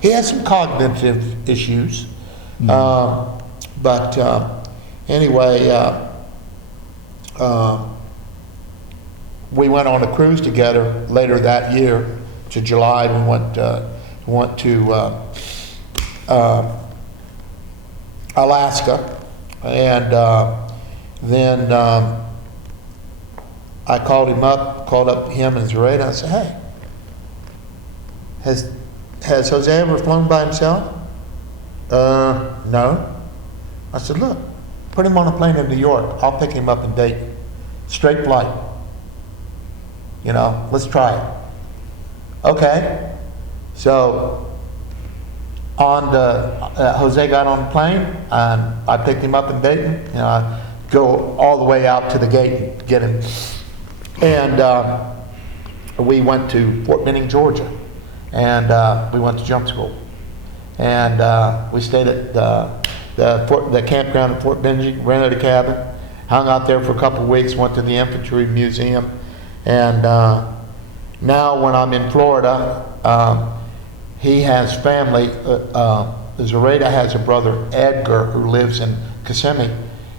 he has some cognitive issues. But anyway, we went on a cruise together later that year to July. We went to Alaska, and then I called up him and Zoraida. I said, hey, has Jose ever flown by himself? No. I said, look, put him on a plane in New York. I'll pick him up in Dayton. Straight flight. You know, let's try it. Okay. So Jose got on the plane, and I picked him up in Dayton. You know, I go all the way out to the gate and get him. And we went to Fort Benning, Georgia, and we went to jump school. And we stayed at the campground at Fort Benning, rented a cabin, hung out there for a couple of weeks, went to the Infantry Museum. And now when I'm in Florida, he has family. Zoraida has a brother, Edgar, who lives in Kissimmee,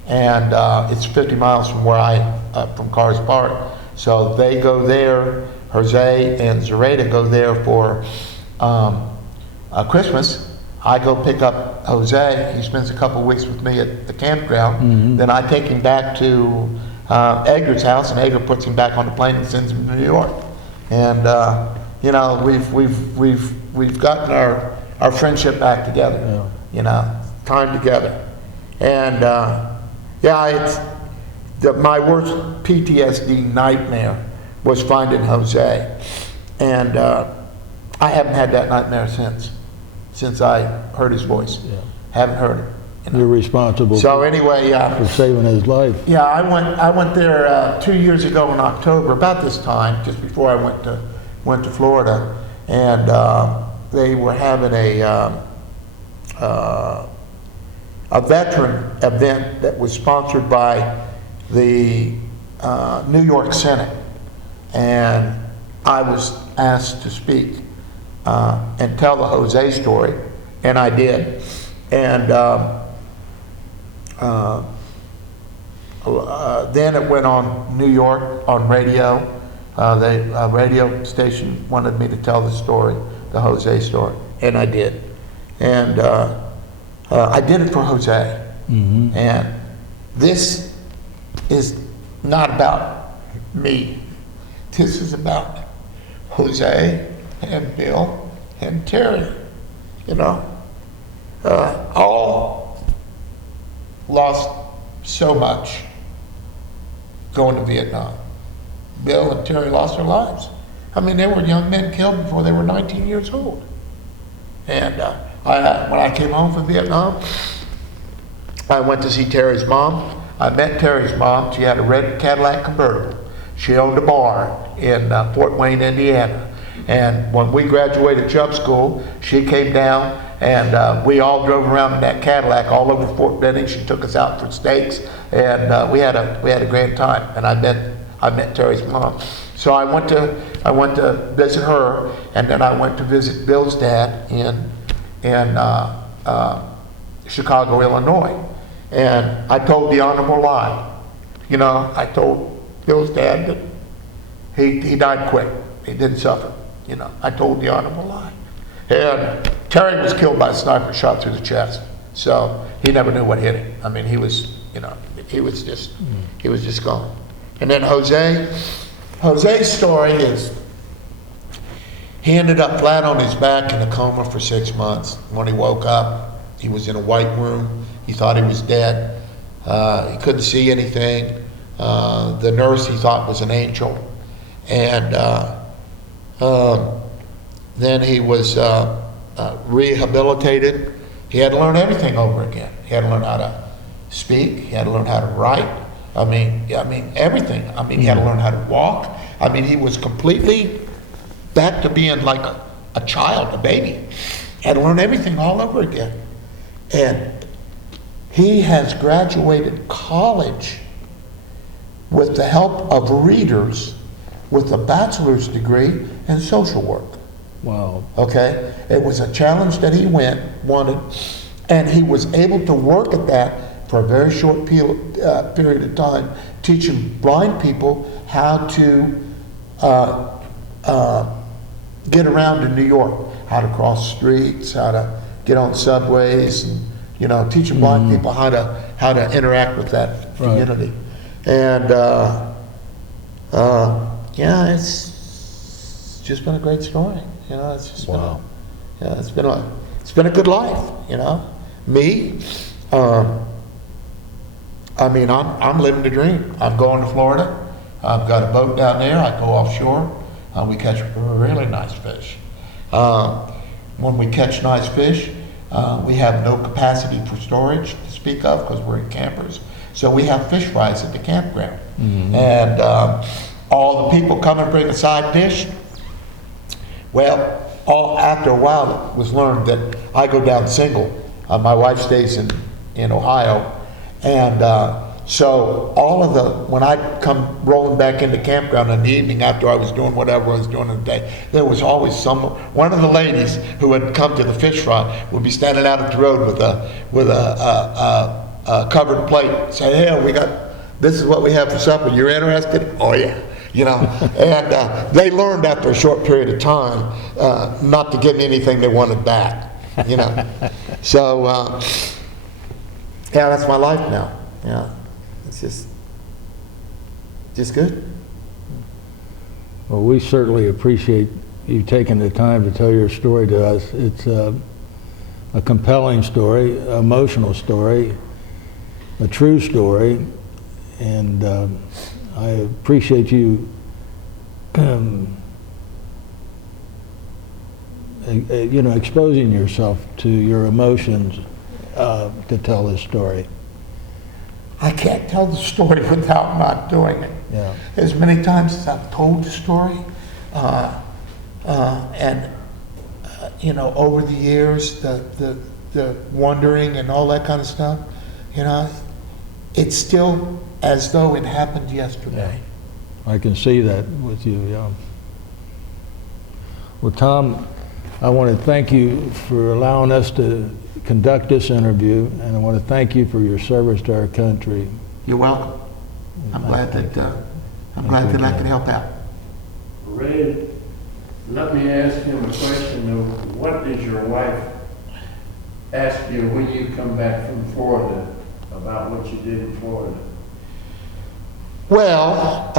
and it's 50 miles from where from Cars Park. So they go there. Jose and Zoraida go there for Christmas. I go pick up Jose. He spends a couple of weeks with me at the campground. Then I take him back to Edgar's house, and Edgar puts him back on the plane and sends him to New York. And you know, we've gotten our friendship back together. Yeah. You know, time together. And yeah, my worst PTSD nightmare was finding Jose, and I haven't had that nightmare since I heard his voice. Yeah. Haven't heard it. You know? You're responsible. So anyway, for saving his life. Yeah, I went there 2 years ago in October, about this time, just before I went to Florida, and they were having a veteran event that was sponsored by the New York Senate, and I was asked to speak and tell the Jose story, and I did. And then it went on New York on radio. The radio station wanted me to tell the story, the Jose story, and I did. And I did it for Jose. And this is not about me. This is about Jose and Bill and Terry, you know. All lost so much going to Vietnam. Bill and Terry lost their lives. I mean, they were young men killed before they were 19 years old. And when I came home from Vietnam, I went to see Terry's mom. I met Terry's mom. She had a red Cadillac convertible. She owned a bar in Fort Wayne, Indiana. And when we graduated jump school, she came down and we all drove around in that Cadillac all over Fort Benning. She took us out for steaks, and we had a great time. And I met Terry's mom. So I went to visit her, and then I went to visit Bill's dad in Chicago, Illinois. And I told the honorable lie. You know, I told Bill's dad that he died quick. He didn't suffer. You know, I told the honorable lie. And Terry was killed by a sniper shot through the chest. So he never knew what hit him. I mean, he was just gone. And then Jose's story is, he ended up flat on his back in a coma for 6 months. When he woke up, he was in a white room. He thought he was dead. He couldn't see anything. The nurse he thought was an angel. And then he was rehabilitated. He had to learn everything over again. He had to learn how to speak. He had to learn how to write. I mean everything. I mean, he had to learn how to walk. I mean, he was completely back to being like a child, a baby. Had to learn everything all over again. And he has graduated college with the help of readers with a bachelor's degree in social work. Wow. Okay? It was a challenge that he wanted, and he was able to work at that for a very short period of time, teaching blind people how to get around in New York, how to cross streets, how to get on subways, and, you know, teaching blind people how to interact with that community. And yeah, it's just been a great story. You know, it's just it's been a good life. You know, me. I mean, I'm living the dream. I'm going to Florida. I've got a boat down there. I go offshore. We catch really nice fish. When we catch nice fish, we have no capacity for storage to speak of because we're in campers. So we have fish fries at the campground. And all the people come and bring a side dish. Well, after a while it was learned that I go down single. My wife stays in Ohio. And so when I come rolling back into campground in the evening after I was doing whatever I was doing in the day, there was always one of the ladies who had come to the fish fry would be standing out at the road with a covered plate, say, "Hey, this is what we have for supper. You're interested?" "Oh yeah." You know, and they learned after a short period of time not to give me anything they wanted back. You know, so yeah, that's my life now. Yeah, it's just good. Well, we certainly appreciate you taking the time to tell your story to us. It's a compelling story, emotional story, a true story, and I appreciate you you know, exposing yourself to your emotions to tell this story. I can't tell the story without not doing it. Yeah. As many times as I've told the story, and you know, over the years, the wondering and all that kind of stuff, you know, it's still as though it happened yesterday. I can see that with you, yeah. Well, Tom, I want to thank you for allowing us to conduct this interview, and I want to thank you for your service to our country. You're welcome. I'm glad that I could help out. Ray, let me ask him a question. What is your wife ask you when you come back from Florida about what you did in Florida. Well,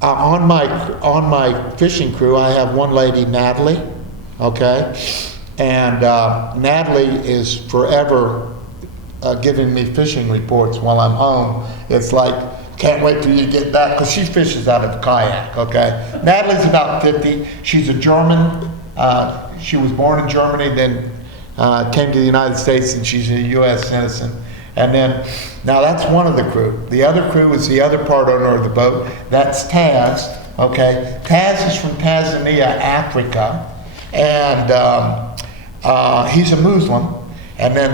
on my fishing crew, I have one lady, Natalie, okay? And Natalie is forever giving me fishing reports while I'm home. It's like, can't wait till you get back, because she fishes out of a kayak, okay? Natalie's about 50. She's a German. She was born in Germany, then came to the United States, and she's a U.S. citizen. And then, now that's one of the crew. The other crew is the other part owner of the boat. That's Taz, okay? Taz is from Tanzania, Africa, and he's a Muslim. And then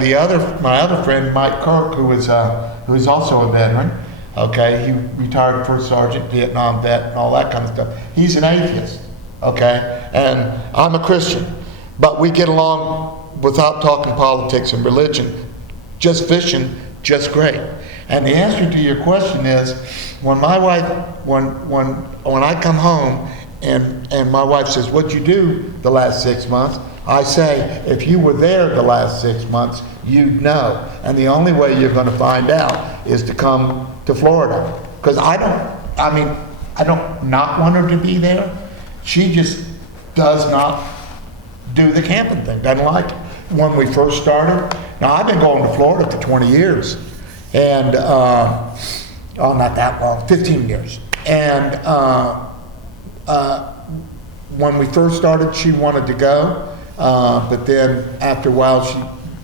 my other friend, Mike Kirk, who is also a veteran, okay? He retired first sergeant, Vietnam vet, and all that kind of stuff. He's an atheist, okay? And I'm a Christian. But we get along without talking politics and religion. Just fishing, just great. And the answer to your question is, when my wife, when I come home and my wife says, "What'd you do the last 6 months?" I say, if you were there the last 6 months, you'd know. And the only way you're going to find out is to come to Florida. Because I don't not want her to be there. She just does not do the camping thing, doesn't like it. When we first started, now I've been going to Florida for 20 years, and, not that long, 15 years. And when we first started, she wanted to go. But then after a while, it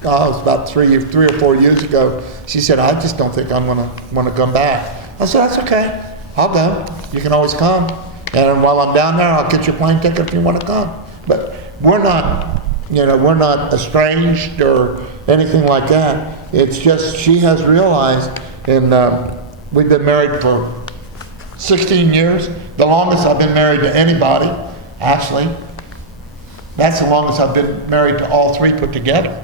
was about 3 or 4 years ago, she said, "I just don't think I'm want to come back." I said, "That's okay. I'll go. You can always come. And while I'm down there, I'll get your plane ticket if you want to come." But we're not estranged or anything like that. It's just she has realized, and we've been married for 16 years, the longest I've been married to anybody, actually. That's the longest I've been married to all three put together.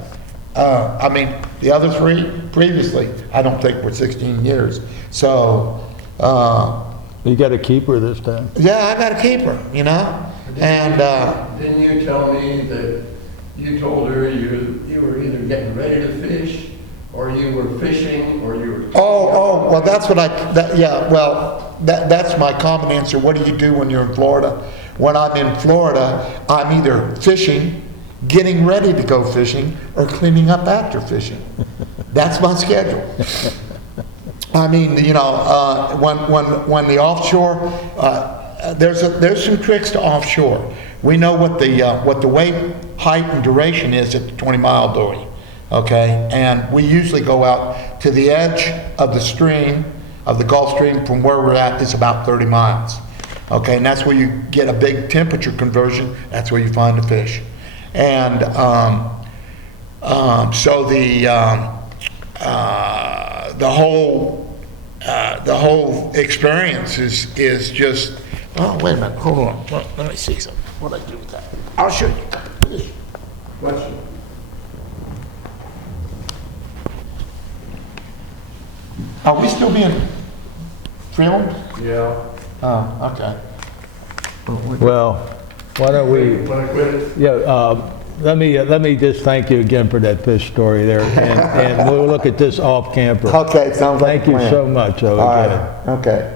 The other three previously, I don't think were 16 years. So, You got to keep her this time. yeah, I got to keep her, And Didn't you tell me that you told her you were either getting ready to fish, or you were fishing, or you were... well, that's what that's my common answer. What do you do when you're in Florida? When I'm in Florida, I'm either fishing, getting ready to go fishing, or cleaning up after fishing. That's my schedule. When the offshore, there's some tricks to offshore. We know what the weight, height, and duration is at the 20-mile buoy, okay? And we usually go out to the edge of the stream, of the Gulf Stream, from where we're at is about 30 miles, okay? And that's where you get a big temperature conversion. That's where you find the fish. And so the whole experience is just. Oh, wait a minute. Hold on. Let me see something. What do I do with that? I'll show you. Question. Are we still being filmed? Yeah. Oh, okay. Well, why don't we? Want to quit it? Yeah. Let me just thank you again for that fish story there, and we'll look at this off camper. Okay, sounds like Thank you so much. All right. Okay.